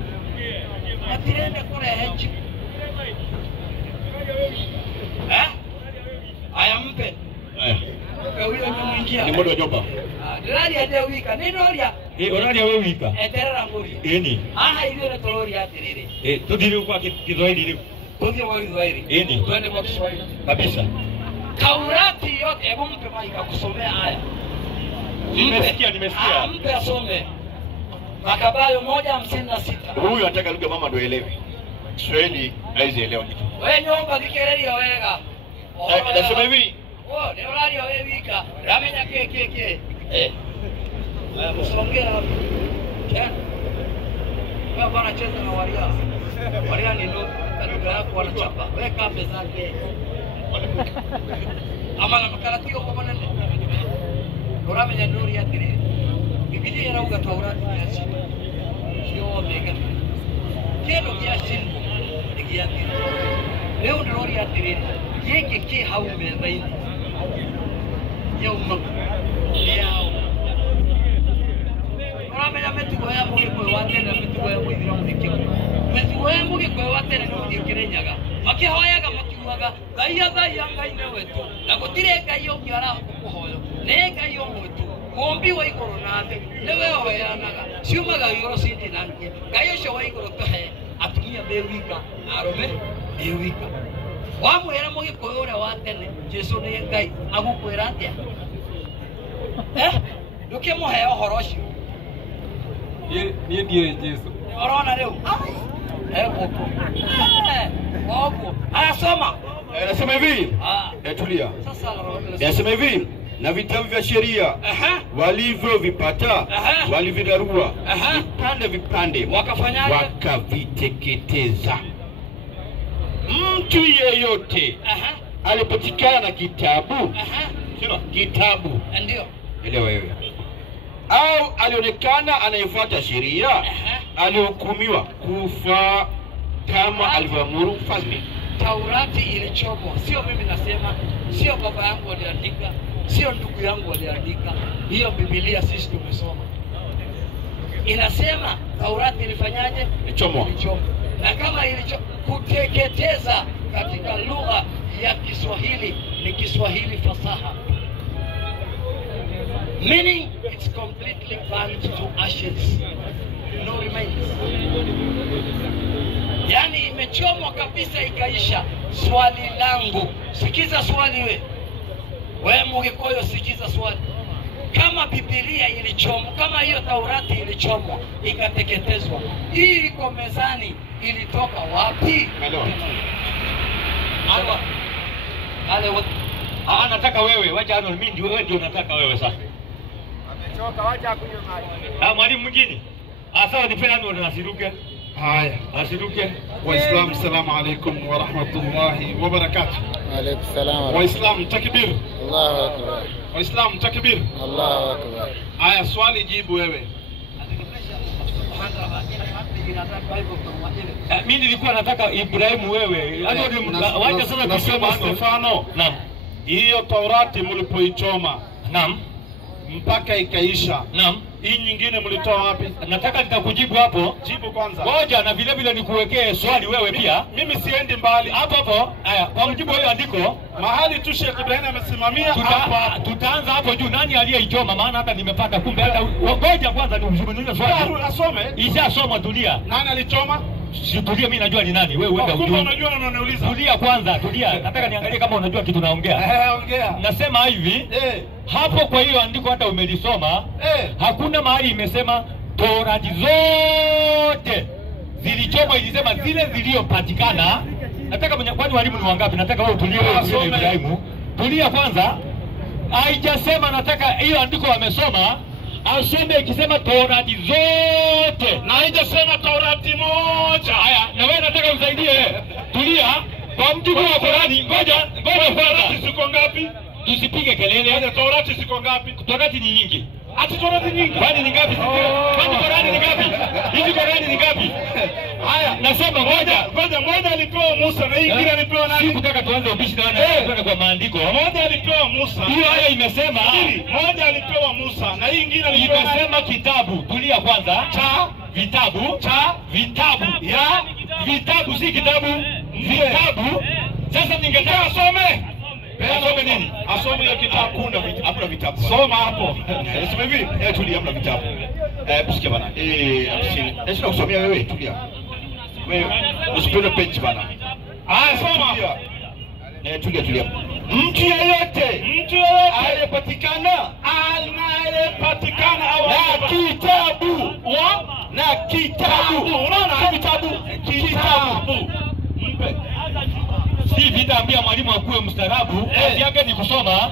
matirende kurehe nchi. Aya mpe huyo nyingia ni modo jopa dirari ade wika ni noria orari awe wika eterera ngori eni ile na Turoria atiriri tudiri kwa Kiswahili. Kwa Kiswahili. Twende kwa Kiswahili. Kabisa. Taurati yote, hebu mpe maika kusomea haya. Nimesikia. Mpe asome. Makabayo 1:56. Huyu anataka lugha mama ndio elewe. Kiswahili haizielewa kitu. Wewe nyomba dikereria wega. Nasema hivi. Ni urari wewe wika. Ramenya ke. Msongea hapo. Wewe bwana cheza na waria. Waria ni ndo lugha yako wanachapa. Weka pesa zake. Ama na makaratio kwa bwana. Uramenya nduri ya tiri. Biblia inauga Taurati ya chini. Sio mega. Kero kia chini. Nikia tiri. Leo nduri ya tiri. Yeke ke haume baini. Yau magu. Yau. Uramenya metugo ya mugi kwe watene metugo ya mugi muziki. Metugo ya mugi kwe watene no mugi kirenyaga. Makihoyaga makiugaga thaiya ngai ne wetu. Na gutire ngai ungi arakuhoyo. Ne ngai omwetu. Ngombi wa iguru na thi. Niwe hoyanaga. Ciumaga iguru cindi na ngi. Ngai ucio wa iguru tuhe atumia be wika. Arume be wika. Wamwera mugi kwe uria watene. Jesu ni ngai agukwira atia. Nduke muhe uhoro ucio. Niye ndiye Jesu. Orona leo. Wako. Anasoma. Anasema hivi. Tulia. Sasa Anasema hivi. Na vitabu vya sheria walivyovipata walividarua vipande wakafanyaje? Wakaviteketeza. Mtu yeyote alipatikana na kitabu sema kitabu ndio elewa wewe au alionekana anayefuata sheria alihukumiwa kufa kama alivyoamuru mfalme. Taurati ilichomwa, sio mimi nasema, sio baba yangu aliandika, sio ndugu yangu aliandika. Hiyo Biblia sisi tumesoma. Inasema Taurati ilifanyaje? Ilichomwa. Na kama kuteketeza katika lugha ya Kiswahili ni Kiswahili fasaha. Meaning it's completely burnt to ashes. No remains. Yani imechomwa kabisa ikaisha. Swali langu, sikiza swali wewe Mugikuyu, sikiza swali. Kama Biblia ilichomwa, kama hiyo Taurati ilichomwa ikateketezwa, hii iko mezani, ilitoka wapi? Anataka wewe, wacha ano mimi ndio wewe ndio unataka wewe sasa. Amechoka, wacha akunywe maji. Mwalimu mwingine. Sawa nipe ano nasiruke. Haya, asiruke. Waislamu, salamu alaykum wa rahmatullahi wa barakatuh. Alaykum salam. Waislamu takbir. Allahu akbar. Waislamu takbir. Allahu akbar. Haya, swali jibu wewe. Mimi nilikuwa nataka Ibrahimu wewe. Wacha sasa kusema Stefano. Naam. Hiyo Taurati mlipoichoma. Naam. Mpaka ikaisha. Naam. Hii nyingine mlitoa wapi? Nataka nitakujibu hapo. Jibu kwanza. Ngoja na vile vile nikuwekee swali wewe pia. Mimi siendi mbali. Hapo. Haya, kwa mjibu hiyo andiko, mahali tu Sheikh Ibrahim amesimamia hapa. Tutaanza hapo juu, nani aliyeichoma? Maana hata nimepata kumbe hata ngoja kwanza nimzungumzie swali. Asome. Ishasoma, tulia. Nani alichoma? Situlia, mimi najua ni nani. Wewe uenda ujue. Unajua na unaniuliza. Tulia kwanza, tulia. Nataka niangalie kama unajua kitu naongea. Ongea. Nasema hivi. Hapo kwa hiyo andiko hata umelisoma. Hakuna mahali imesema Taurati zote zilichoma, ilisema zile zilizopatikana. Nataka kwani walimu ni wangapi? Nataka wewe utulie, wewe Ibrahimu. Tulia kwanza. Haijasema, nataka hiyo andiko wamesoma asome ikisema Taurati zote, na haijasema Taurati moja. Haya, na wewe nataka usaidie. Tulia. Kwa mjibu wa Qur'ani, ngoja Taurati ziko ngapi? Tusipige kelele. Taurati ziko ngapi? Taurati ni nyingi. Ati Taurati nyingi. Kwani ni ngapi? Kwani Qur'ani ni ngapi? Hizi Qur'ani ni ngapi? Haya, nasema moja alipewa Musa na hii nyingine alipewa nani? Sikutaka tuanze ubishi na wana kwa maandiko. Moja alipewa Musa. Hiyo aya imesema moja alipewa Musa na hii nyingine alipewa nani? Imesema kitabu. Tulia kwanza. Vitabu ya vitabu, si kitabu. Vitabu. Sasa ningetaka asome. Asome nini? Asome hiyo kitabu. Hakuna vitabu. Soma hapo. Nasema hivi, tulia, hamna vitabu. Sikia bana. Sina kusomea wewe, tulia. Wewe usipende page bana. Soma. Tulia. Mtu yeyote aliyepatikana na kitabu unaona kitabu mpe si vitaambia mwalimu akuwe mstaarabu kazi yake ni kusoma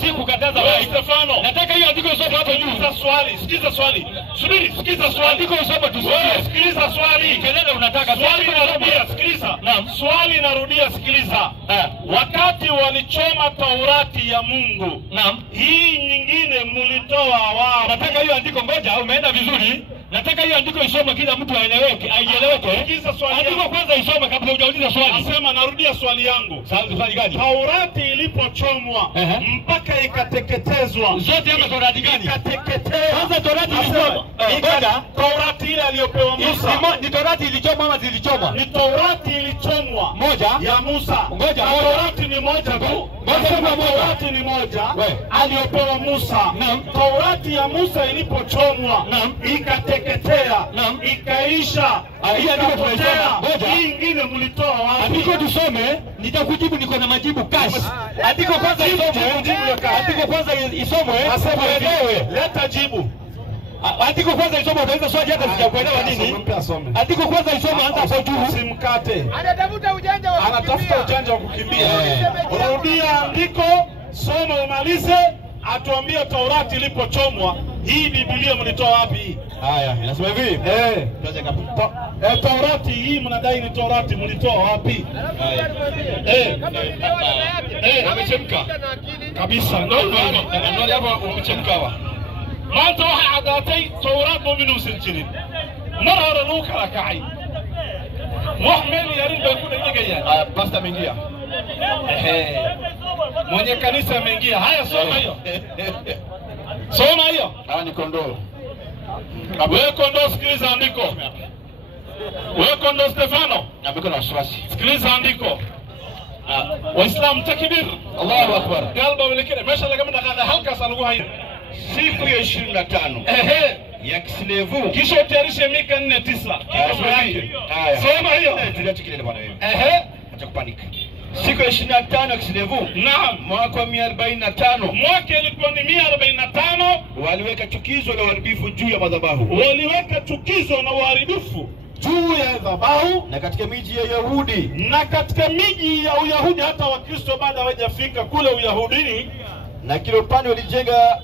si kukataza wewe Stefano nataka hiyo andiko usome hapo juu sikiza swali subiri sikiza swali andiko usome tusikie sikiliza swali kelele unataka swali narudia sikiliza naam swali narudia sikiliza wakati walichoma Taurati ya Mungu naam hii nyingine mlitoa wao nataka hiyo andiko ngoja umeenda vizuri nataka hiyo andiko isome kila mtu aeleweke aieleweke sikiliza swali andiko kwanza isome kabla hujauliza swali nasema narudia swali yangu swali gani Taurati ilipochomwa mpaka ikateketezwa zote ama Taurati gani ikateketezwa kwanza Taurati ilichomwa ngoja Taurati ile aliyopewa Musa ni Taurati ilichomwa ama zilichomwa ni Taurati ilichomwa moja ya Musa ngoja Taurati ni moja tu Taurati ni moja aliyopewa Musa Taurati ya Musa ilipochomwa ikateketea ikaisha hii nyingine mlitoa wapi andiko tusome nitakujibu niko na majibu cash andiko kwanza isomwe andiko kwanza isomwe uelewe leta jibu andiko kwanza isomwe utaweza swali hata sijakuelewa nini andiko kwanza isomwe anza hapo juu simkate anatafuta ujanja wa kukimbia unarudia andiko soma umalize atuambie Taurati ilipochomwa hii Biblia mlitoa wapi haya inasema hivi Taurati hii mnadai ni Taurati mlitoa wapi amechemka kabisa ndio hapo umechemka hapo maanta waxa cadaatay Tawraat mu'minu silsilin mar hore loo kala kacay wax meel yarin bay ku dhigayaan basta ameingia mwenye kanisa ameingia haya soma hiyo ni kondoo wewe kondoo sikiliza andiko wewe kondoo Stefano na na wasiwasi sikiliza andiko Waislamu takbir Allahu akbar qalba wale kile mesha laga mna halkaas lagu hayo siku ya 25 ya Kislevu kisha utayarishe Mika 4:9 soma hiyo tuliatikile bwana wewe acha kupanika siku ya 25 ya Kislevu naam mwaka 145 mwaka ilikuwa ni 145 waliweka chukizo na uharibifu juu ya madhabahu waliweka chukizo na uharibifu juu ya madhabahu na katika miji ya Yahudi na katika miji ya Uyahudi hata Wakristo bado hawajafika kule Uyahudini na kila upande walijenga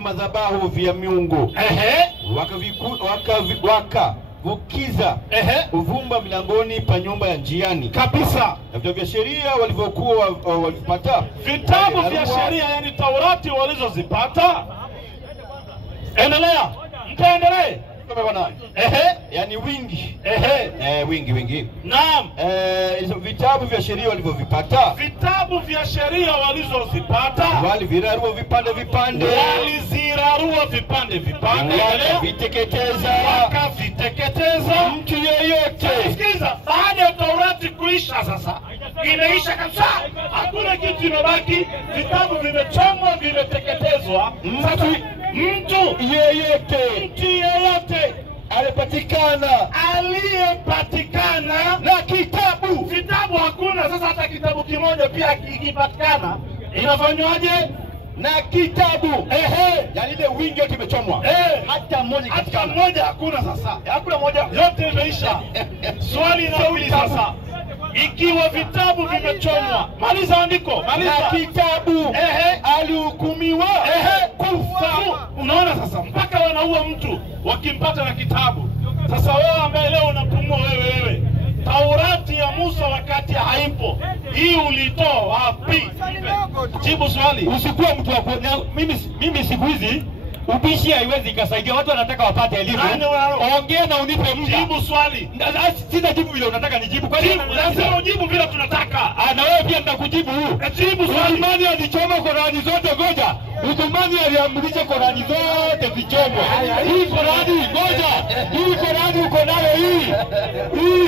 madhabahu vya miungu wakavukiza uvumba milangoni pa nyumba ya njiani kabisa na vitabu vya sheria walivyokuwa walipata vitabu vya sheria yani Taurati walizozipata endelea mtaendelee kama bwana yani wingi wingi naam vitabu vya sheria walivyovipata vitabu vya sheria walizozipata walivirarua vipande walizirarua vipande wakaviteketeza mtu yeyote sikiza baada ya Taurati kuisha sasa imeisha kabisa hakuna kitu imebaki vitabu vimechomwa vimeteketezwa sasa mtu yeyote aliyepatikana na kitabu vitabu hakuna sasa hata kitabu kimoja pia kikipatikana inafanywaje na kitabu yani ile wingi yote imechomwa hata mmoja hakuna sasa hakuna moja yote imeisha swali ni sasa ikiwa vitabu vimechomwa maliza andiko maliza na kitabu alihukumiwa kufa unaona sasa mpaka wanaua mtu wakimpata na kitabu sasa wewe ambaye leo unapumua wewe Taurati ya Musa wakati haipo hii ulitoa wapi jibu swali usikuwa mtu wa mimi siku hizi ubishi haiwezi kusaidia watu wanataka wapate elimu ongea na unipe muda jibu swali sina jibu vile unataka nijibu kwa nini lazima ujibu vile tunataka na wewe pia nitakujibu jibu swali Uthmani alichoma Qurani zote ngoja Uthmani aliamrisha Qurani zote zichomwe hii Qurani ngoja hii Qurani uko nayo hii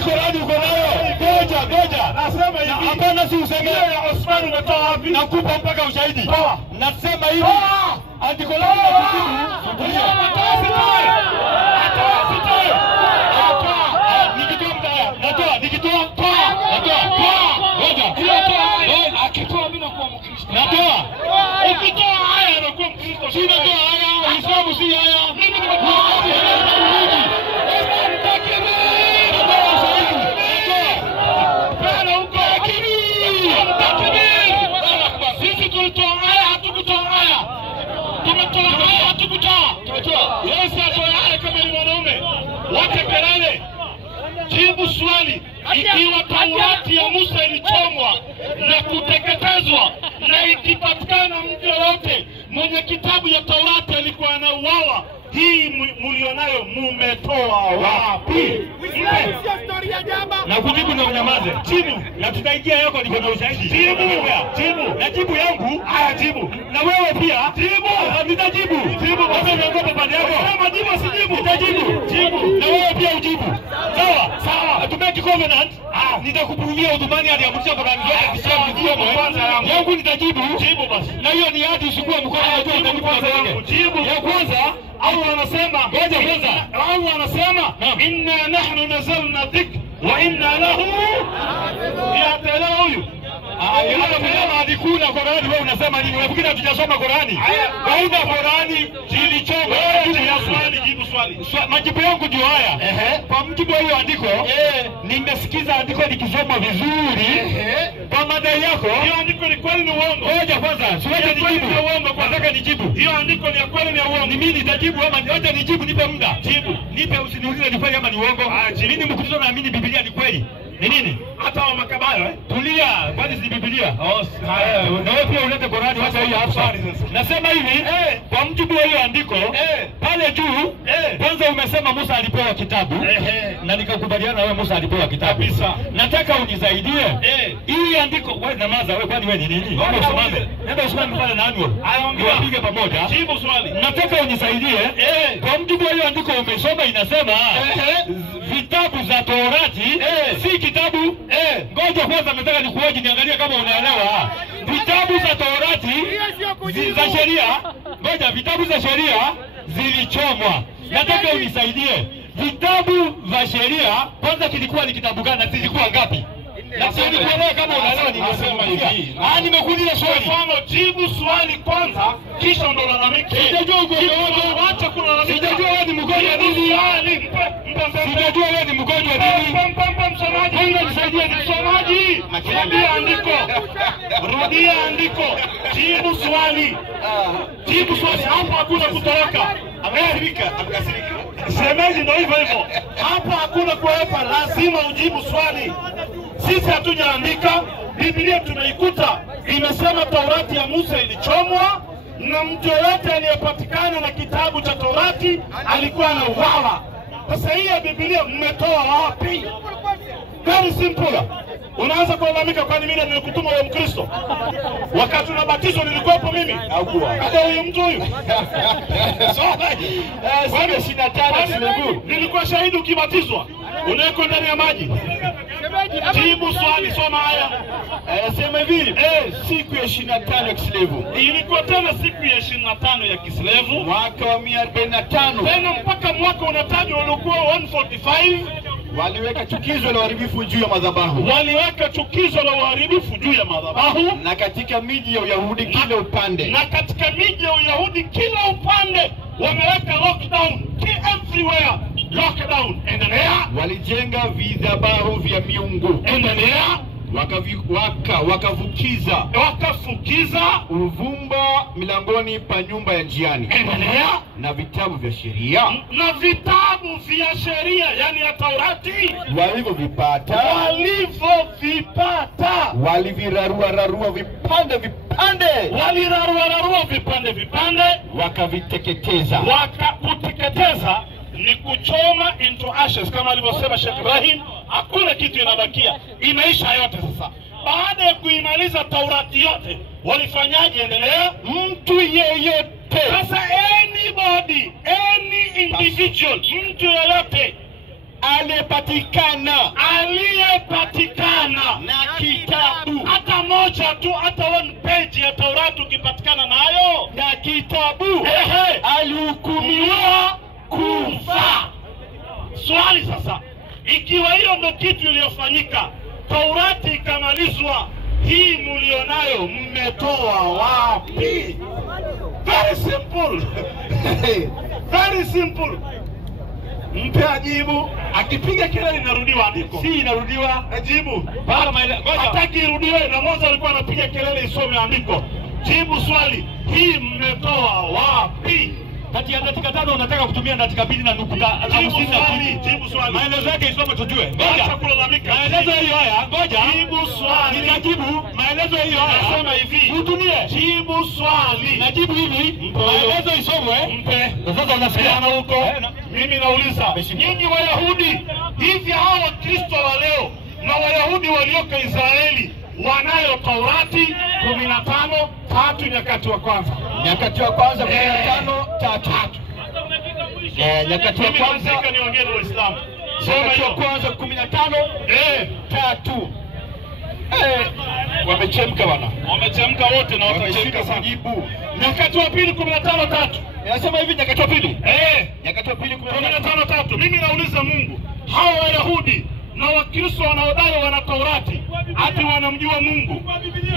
Qurani uko nayo ngoja nasema hivi hapana si useme ya Uthman umetoa wapi nakupa mpaka ushahidi nasema hivi andiko langu nikitoa mimi nakuwa Natoa. Ukitoa haya unakuwa Mkristo. Si natoa haya, Uislamu si haya. Mimi nimetoa. Sisi tulitoa haya, hatukutoa haya. Tumetoa haya, hatukutoa. Yesu atoa haya kama ni mwanaume. Wote kelele. Jibu swali. Ikiwa Taurati ya Musa ilichomwa na kuteketezwa na ikipatikana mtu yoyote mwenye kitabu ya Taurati alikuwa anauawa, hii mlionayo mumetoa wapi? Na kujibu na unyamaze. Jibu. Na tutaingia yako niko na ushahidi. Jibu. Na jibu yangu, haya jibu. Na wewe pia jibu. Nitajibu. Jibu basi naogopa pande yako. Kama jibu sijibu. Nitajibu. Jibu. Na wewe pia ujibu. Sawa. Tumeki covenant. Nitakupruvia udhumani hadi amrisha Qur'an zote kisema ndio kwanza yangu nitajibu. Jibu basi. Na hiyo ni hadi usikue mkono unajua utajibu kwanza yangu. Jibu. Ya kwanza Allah anasema ngoja kwanza. Allah anasema inna nahnu nazalna dhikr wa inna lahu ya ta'ala huyu. Kama adikuna Qur'ani wewe unasema nini? Unafikiri hatujasoma Qur'ani? Kaida Qur'ani zilichoma. Jibu swali. Majibu yangu ndio haya. Kwa mjibu wa hiyo andiko, nimesikiza andiko likisoma vizuri. Kwa madai yako, hiyo andiko ni kweli ni uongo? Ngoja kwanza, siwaje nijibu. Nataka nijibu. Hiyo andiko ni kweli ni uongo? Ni mimi nitajibu ama ngoja nijibu, nipe muda. Jibu. Nipe usiniulize ni kweli ama ni uongo. Mimi mkristo naamini Biblia ni kweli. Ni nini? Hata wa Makabayo tulia, kwani si Biblia? Na wewe pia ulete Qur'ani hata hiyo hapa. Nasema hivi, kwa mjibu wa hiyo andiko, pale juu, kwanza umesema Musa alipewa kitabu. Na nikakubaliana wewe Musa alipewa kitabu. Kabisa. Nataka unisaidie. Hii andiko, wewe namaza wewe kwani wewe ni nini? Wewe usimame. Nenda usimame pale na annual. Niwapige pamoja. Jibu swali. Nataka unisaidie. Kwa mjibu wa hiyo andiko umesoma inasema vitabu za Taurati si kitabu. Ngoja kwanza nataka nikuoje niangalie kama unaelewa. Vitabu za Taurati za sheria, ngoja vitabu za sheria zilichomwa. Nataka unisaidie. Vitabu vya sheria kwanza kilikuwa ni kitabu gani na zilikuwa ngapi? Na sasa nikuelewa kama unaelewa nimesema hivi. Nimekuuliza swali. Mfano jibu swali kwanza kisha ndo lalamika. Sijajua ugonjwa acha kulalamika. Sijajua wewe ni mgonjwa nini? Sijajua wewe ni mgonjwa nini? Msomaji. Mungu nisaidie msomaji. Rudia andiko. Rudia andiko. Jibu swali. Jibu swali. Hapa hakuna kutoroka. Amekasirika. Semeji ndio hivyo. Hapa hakuna kuepa, lazima ujibu swali. Sisi hatujaandika, Biblia tumeikuta imesema Taurati ya Musa ilichomwa na mtu yote aliyepatikana na kitabu cha Taurati alikuwa anauawa. Sasa hii ya Biblia mmetoa wapi? Very simple. Unaanza kulalamika kwani mimi nilikutuma wewe Mkristo? Wakati unabatizwa nilikuwepo mimi? Hata huyu mtu huyu. Kwani 25 nilikuwa shahidi ukibatizwa. Unaweko ndani ya maji. Jibu swali, soma haya. Sema hivi, siku ya 25 ya Kislevu. Ilikuwa tena siku ya 25 ya Kislevu, mwaka wa 145. Tena mpaka mwaka unatajwa ulikuwa 145. Waliweka chukizo la uharibifu juu ya madhabahu. Waliweka chukizo la uharibifu juu ya madhabahu. Na katika miji ya Uyahudi kila upande. Na katika miji ya Uyahudi kila upande wameweka lockdown everywhere. Lockdown. Endelea. Walijenga vidhabahu vya miungu. Endelea. Wakafukiza uvumba milangoni pa nyumba ya njiani. Endelea. Na vitabu vya sheria. Na vitabu vya sheria, yani ya Taurati. Walivyovipata. Walivirarua vipande. Walirarua vipande. Wakaviteketeza. Wakakuteketeza ni kuchoma into ashes kama alivyosema Sheikh Ibrahim. Hakuna kitu inabakia, inaisha yote. Sasa baada ya kuimaliza Taurati yote walifanyaje? Endelea. Mtu yeyote, sasa anybody, any individual, mtu yeyote aliyepatikana na kitabu hata moja tu, hata one page ya Taurati ukipatikana nayo na kitabu, alihukumiwa kufa. Swali sasa, ikiwa hiyo ndio kitu iliyofanyika, Taurati ikamalizwa, hii mlionayo mmetoa wapi? Very simple. Very simple. Mpe ajibu, akipiga kelele inarudiwa andiko. Si inarudiwa ajibu. Bado hataki irudiwe, na Mwanzo alikuwa anapiga kelele isome andiko. Jibu swali, hii mmetoa wapi? Kati ya dakika 5 unataka kutumia dakika 2 na nukta 50. Jibu swali. Maelezo yake isome tujue. Ngoja kulalamika. Maelezo hiyo haya, ngoja. Jibu swali. Nitajibu maelezo hiyo haya. Nasema hivi. Utumie. Jibu swali. Najibu hivi. Maelezo isomwe. Mpe. Sasa unasikia na huko. Mimi nauliza, nyinyi Wayahudi, hivi hao Wakristo wa leo na Wayahudi walioko Israeli wanayo Taurati 15:3 Nyakati wa kwanza. Nyakati wa kwanza 15:3. Nyakati wa kwanza niongee na Waislamu. Soma hiyo kwanza 15:3. Wamechemka bwana. Wamechemka wote na watachemka sana. Jibu. Nyakati wa pili 15:3. Inasema hivi Nyakati wa pili. Nyakati wa pili 15:3. Mimi nauliza Mungu, hao Wayahudi na Wakristo wanaodai wana Taurati ati wanamjua Mungu,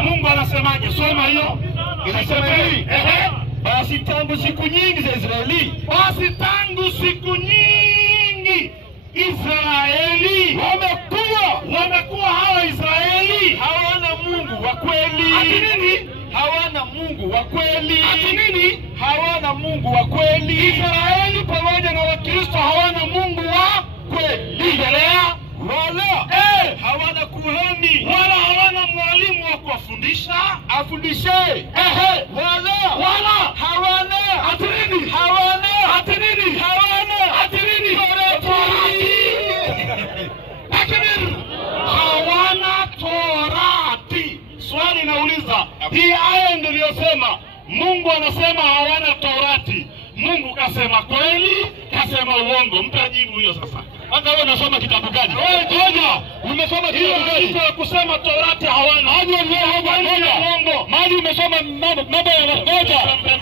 Mungu anasemaje? Soma hiyo. Inasema hivi, basi tangu siku nyingi za Israeli, basi tangu siku nyingi Israeli wamekuwa hawa Israeli hawana Mungu wa kweli. Ati nini? Hawana Mungu wa kweli. Ati nini? Hawana Mungu wa kweli. Israeli pamoja na Wakristo hawana Mungu wa kweli. Endelea. Wala hawana kuhani, wala hawana mwalimu wa kuwafundisha afundishe. Wala hawana ati nini? Hawana ati nini? Hawana ati nini? Hawana Torati. Swali nauliza, hii aya ndio iliyosema Mungu anasema hawana Torati. Mungu kasema kweli, kasema uongo? Mpe jibu hiyo sasa. Hata wewe unasoma kitabu gani? Wewe ngoja, umesoma kitabu gani? Hiyo kusema Torati hawana. Haje leo uongo. Mali umesoma mambo ya ngoja.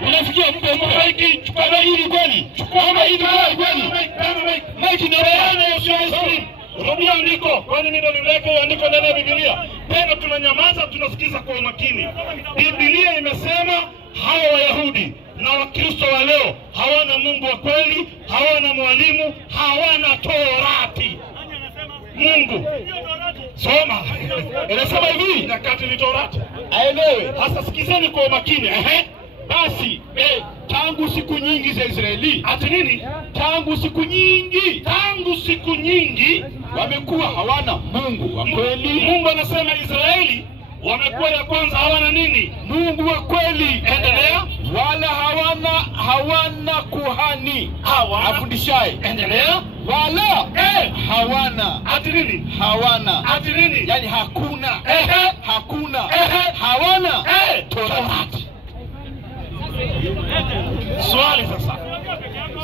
Unasikia mpe hiki chukua hili kweli. Chukua hili kweli. Maiki na wewe usio rudia andiko. Kwani mimi ndo nileke andiko ndani ya Biblia? Tena tunanyamaza, tunasikiza kwa umakini. Biblia imesema hawa Wayahudi na Wakristo wa leo hawana Mungu wa kweli, hawana mwalimu, hawana Torati. Mungu soma inasema hivi, Nyakati ni Torati. Aelewe. Sasa sikizeni kwa umakini. Basi tangu siku nyingi za Israeli. Ati nini? Tangu siku nyingi wamekuwa hawana Mungu wa kweli. Mungu anasema Israeli wamekuwa ya kwanza hawana nini? Mungu wa kweli. Endelea. Wala hawana kuhani afundishaye. Endelea. Wala hawana ati nini? Hawana ati nini? Yani hakuna. Hawana Torati.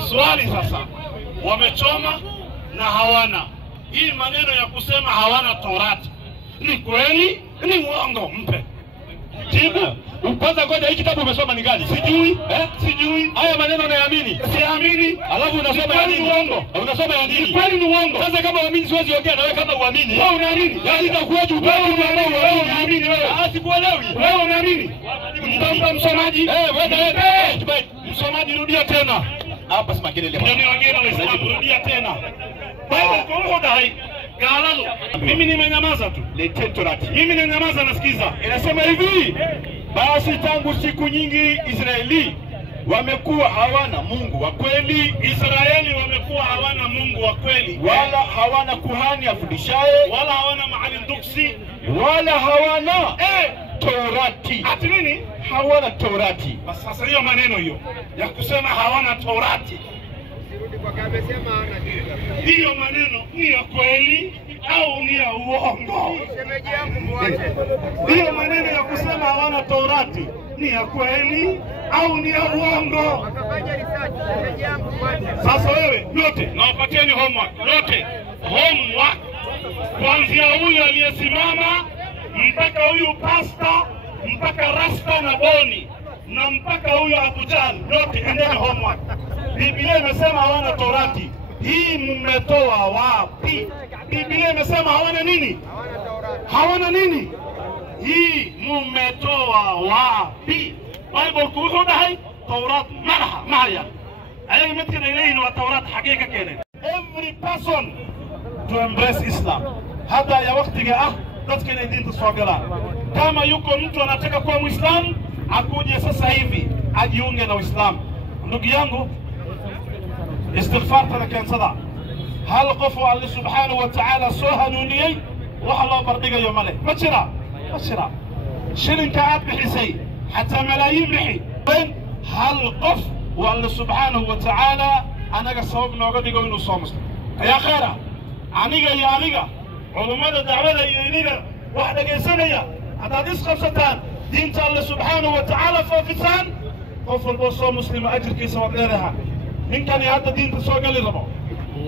Swali sasa. Wamechoma na hawana. Hii maneno ya kusema hawana Torati ni kweli ni uongo? Mpe jibu. Kwanza ngoja, hii kitabu umesoma ni gani? Sijui. Sijui. Haya maneno unayaamini? Siamini. Alafu unasoma ya nini? Uongo. Unasoma ya nini? Kweli ni uongo. Sasa kama uamini siwezi ongea na wewe kama uamini. Wewe unaamini? Yaani itakuwaje wewe unaamini wewe? Sikuelewi. Wewe unaamini? Mtampa msomaji. Wewe msomaji rudia tena. Hapa sema kelele hapa. Ndio niongee na wewe. Rudia tena. Bado kongo dai. Galalo. Mimi nimenyamaza tu. Lete Torati. Mimi nimenyamaza nasikiza. Inasema hivi, basi tangu siku nyingi Israeli wamekuwa hawana Mungu wa kweli. Israeli wamekuwa hawana Mungu wa kweli. Wala hawana kuhani afundishaye, wala hawana maalim duksi, wala hawana Torati. Ati nini? Hawana Torati. Basi sasa hiyo maneno hiyo ya kusema hawana Torati, hiyo maneno ni ya kweli au ni ya uongo? Hiyo maneno ya kusema hawana Torati ni ya kweli au ni ya uongo? Sasa wewe yote nawapatieni homework. Yote homework, kuanzia huyu aliyesimama mpaka huyu pasta mpaka rasta na boni na mpaka huyu Abujal, yote endeni homework. Biblia imesema hawana Torati. Hii mmetoa wapi? Biblia imesema hawana nini? Hawana nini? hii mumetoa wapi? Bible kuhusu dahay Taurat malaha mahaya ayaga mid kale leeyihiin waa Taurat xagee ka keeneen. Every person to embrace Islam. Hata ya waktiga dadka inay diinta soo galaan. Kama yuko mtu anataka kuwa Muislamu akuje sasa hivi ajiunge na Uislamu. Ndugu yangu, istighfarta keensada hal qof oo Allah subhanahu wa ta'ala soo hanuuniyay waxa loo bardhigayo male ma jira shilinka aad bixisay hatta malaayiin bixi hal qof oo Allah subhanahu wa ta'ala anaga sabab nooga dhigo inuu soo muslim ya khayra aniga culimada dacwada iyo iniga wax dhageysanaya hadaad isqabsataan diinta Allah subhanahu wa ta'ala faafisaan qof walba soo muslim ajirkiisa waad leedahay ninkan hadda diinta soo gali rabo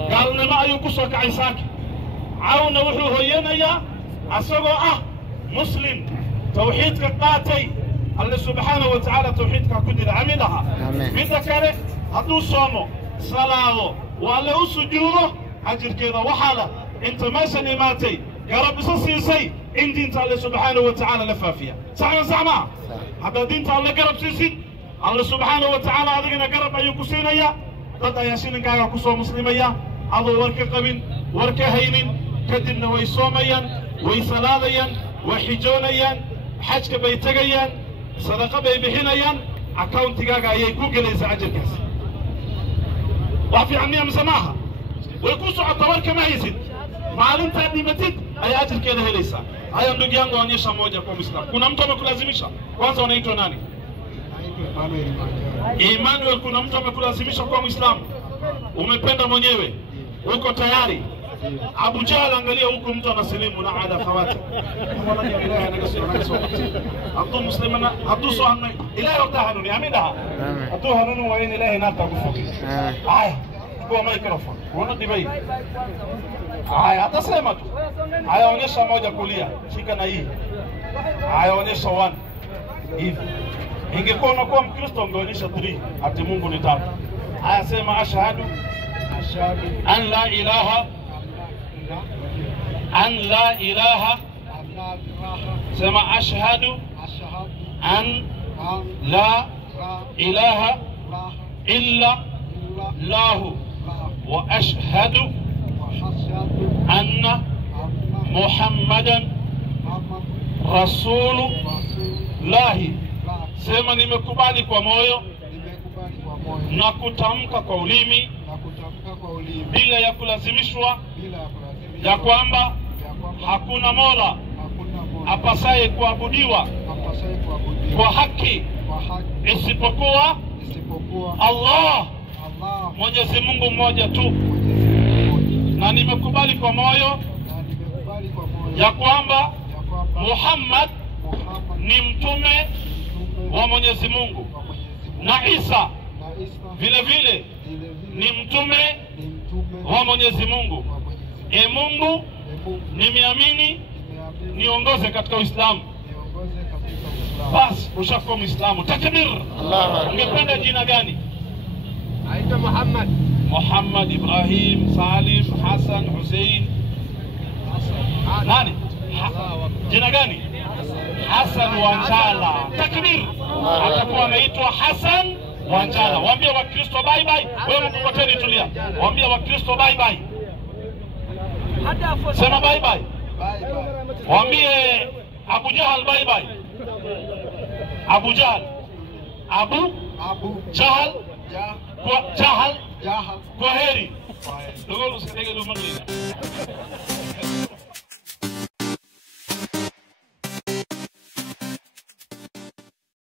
gaalnimo ayuu ku soo kacay saaki caawna wuxuu hooyanayaa asagoo muslim tawxiidka qaatay Allah subhanahu wa ta'ala tawxiidka ku dira amidaha midda kale hadduu soomo salaado wala u sujuudo ajirkeeda waxaala inta meeshan imaatay garab isa siisay in diinta Allah subhanahu wa ta'ala la faafiya saxma hadda diinta Allah garab siisid Allah subhanahu wa ta'ala adigana garab ayuu ku siinaya dad ayaa shilinkaaga ku soo muslimaya adoo warka qabin warka haynin kadibna way soomayaan way salaadayaan way xijoonayaan xajka bay tagayaan sadaqa bay bixinayaan accountigaaga ayay ku gelaysaa ajirkaas wax fiican miya masamaha way ku socotaa warka ma haysid maalinta dhimatid ay ajirkeeda helaysaa. Haya ndugu yangu, onyesha moja kwa Muislamu. Kuna mtu amekulazimisha? Kwanza unaitwa nani? Emmanuel. Kuna mtu amekulazimisha kwa Muislamu? Umependa mwenyewe? Uko tayari? Abu Jahl, angalia huko mtu anasilimu na ada fawati. Abdu muslimana abdu sohanna ilahi waqtahanuni amida. Abdu hanunu wa in ilahi nata kufuki. Haya, kwa microphone. Unaona dibai. Haya, atasema tu. Haya, onyesha moja kulia. Shika na hii. Haya, onyesha 1. Hivi. Ingekuwa unakuwa Mkristo ungeonyesha 3. Ati Mungu ni tatu. Haya, sema ashhadu an la ilaha sema ashhadu an la ilaha illa Allah wa ashhadu anna Muhammadan Rasulullah. Sema nimekubali kwa moyo na kutamka kwa ulimi bila ya kulazimishwa ya kwamba hakuna mola apasaye kuabudiwa kwa haki isipokuwa Allah, Mwenyezi Mungu mmoja tu, na nimekubali kwa moyo ya kwamba Muhammad ni mtume wa Mwenyezi Mungu na Isa vile vile ni mtume wa Mwenyezi Mungu. E Mungu, nimeamini, niongoze katika Uislamu. Bas, ushakuwa Muislamu. Takbir. Allah. Ungependa jina gani? Aitwa Muhammad. Muhammad, Ibrahim, Salim, Hassan, Hussein. Nani? Jina gani? Hassan Wanjala. Takbir. Atakuwa anaitwa Hassan Wanjala. Waambie Wakristo bye bye. Wewe mkokoteni tulia. Waambie Wakristo bye bye. Sema bye bye. Waambie Abu Jahl bye bye. Abu Jahl. Abu Jahl. Jahl. Kwa heri. Ndugu usikenge lumani.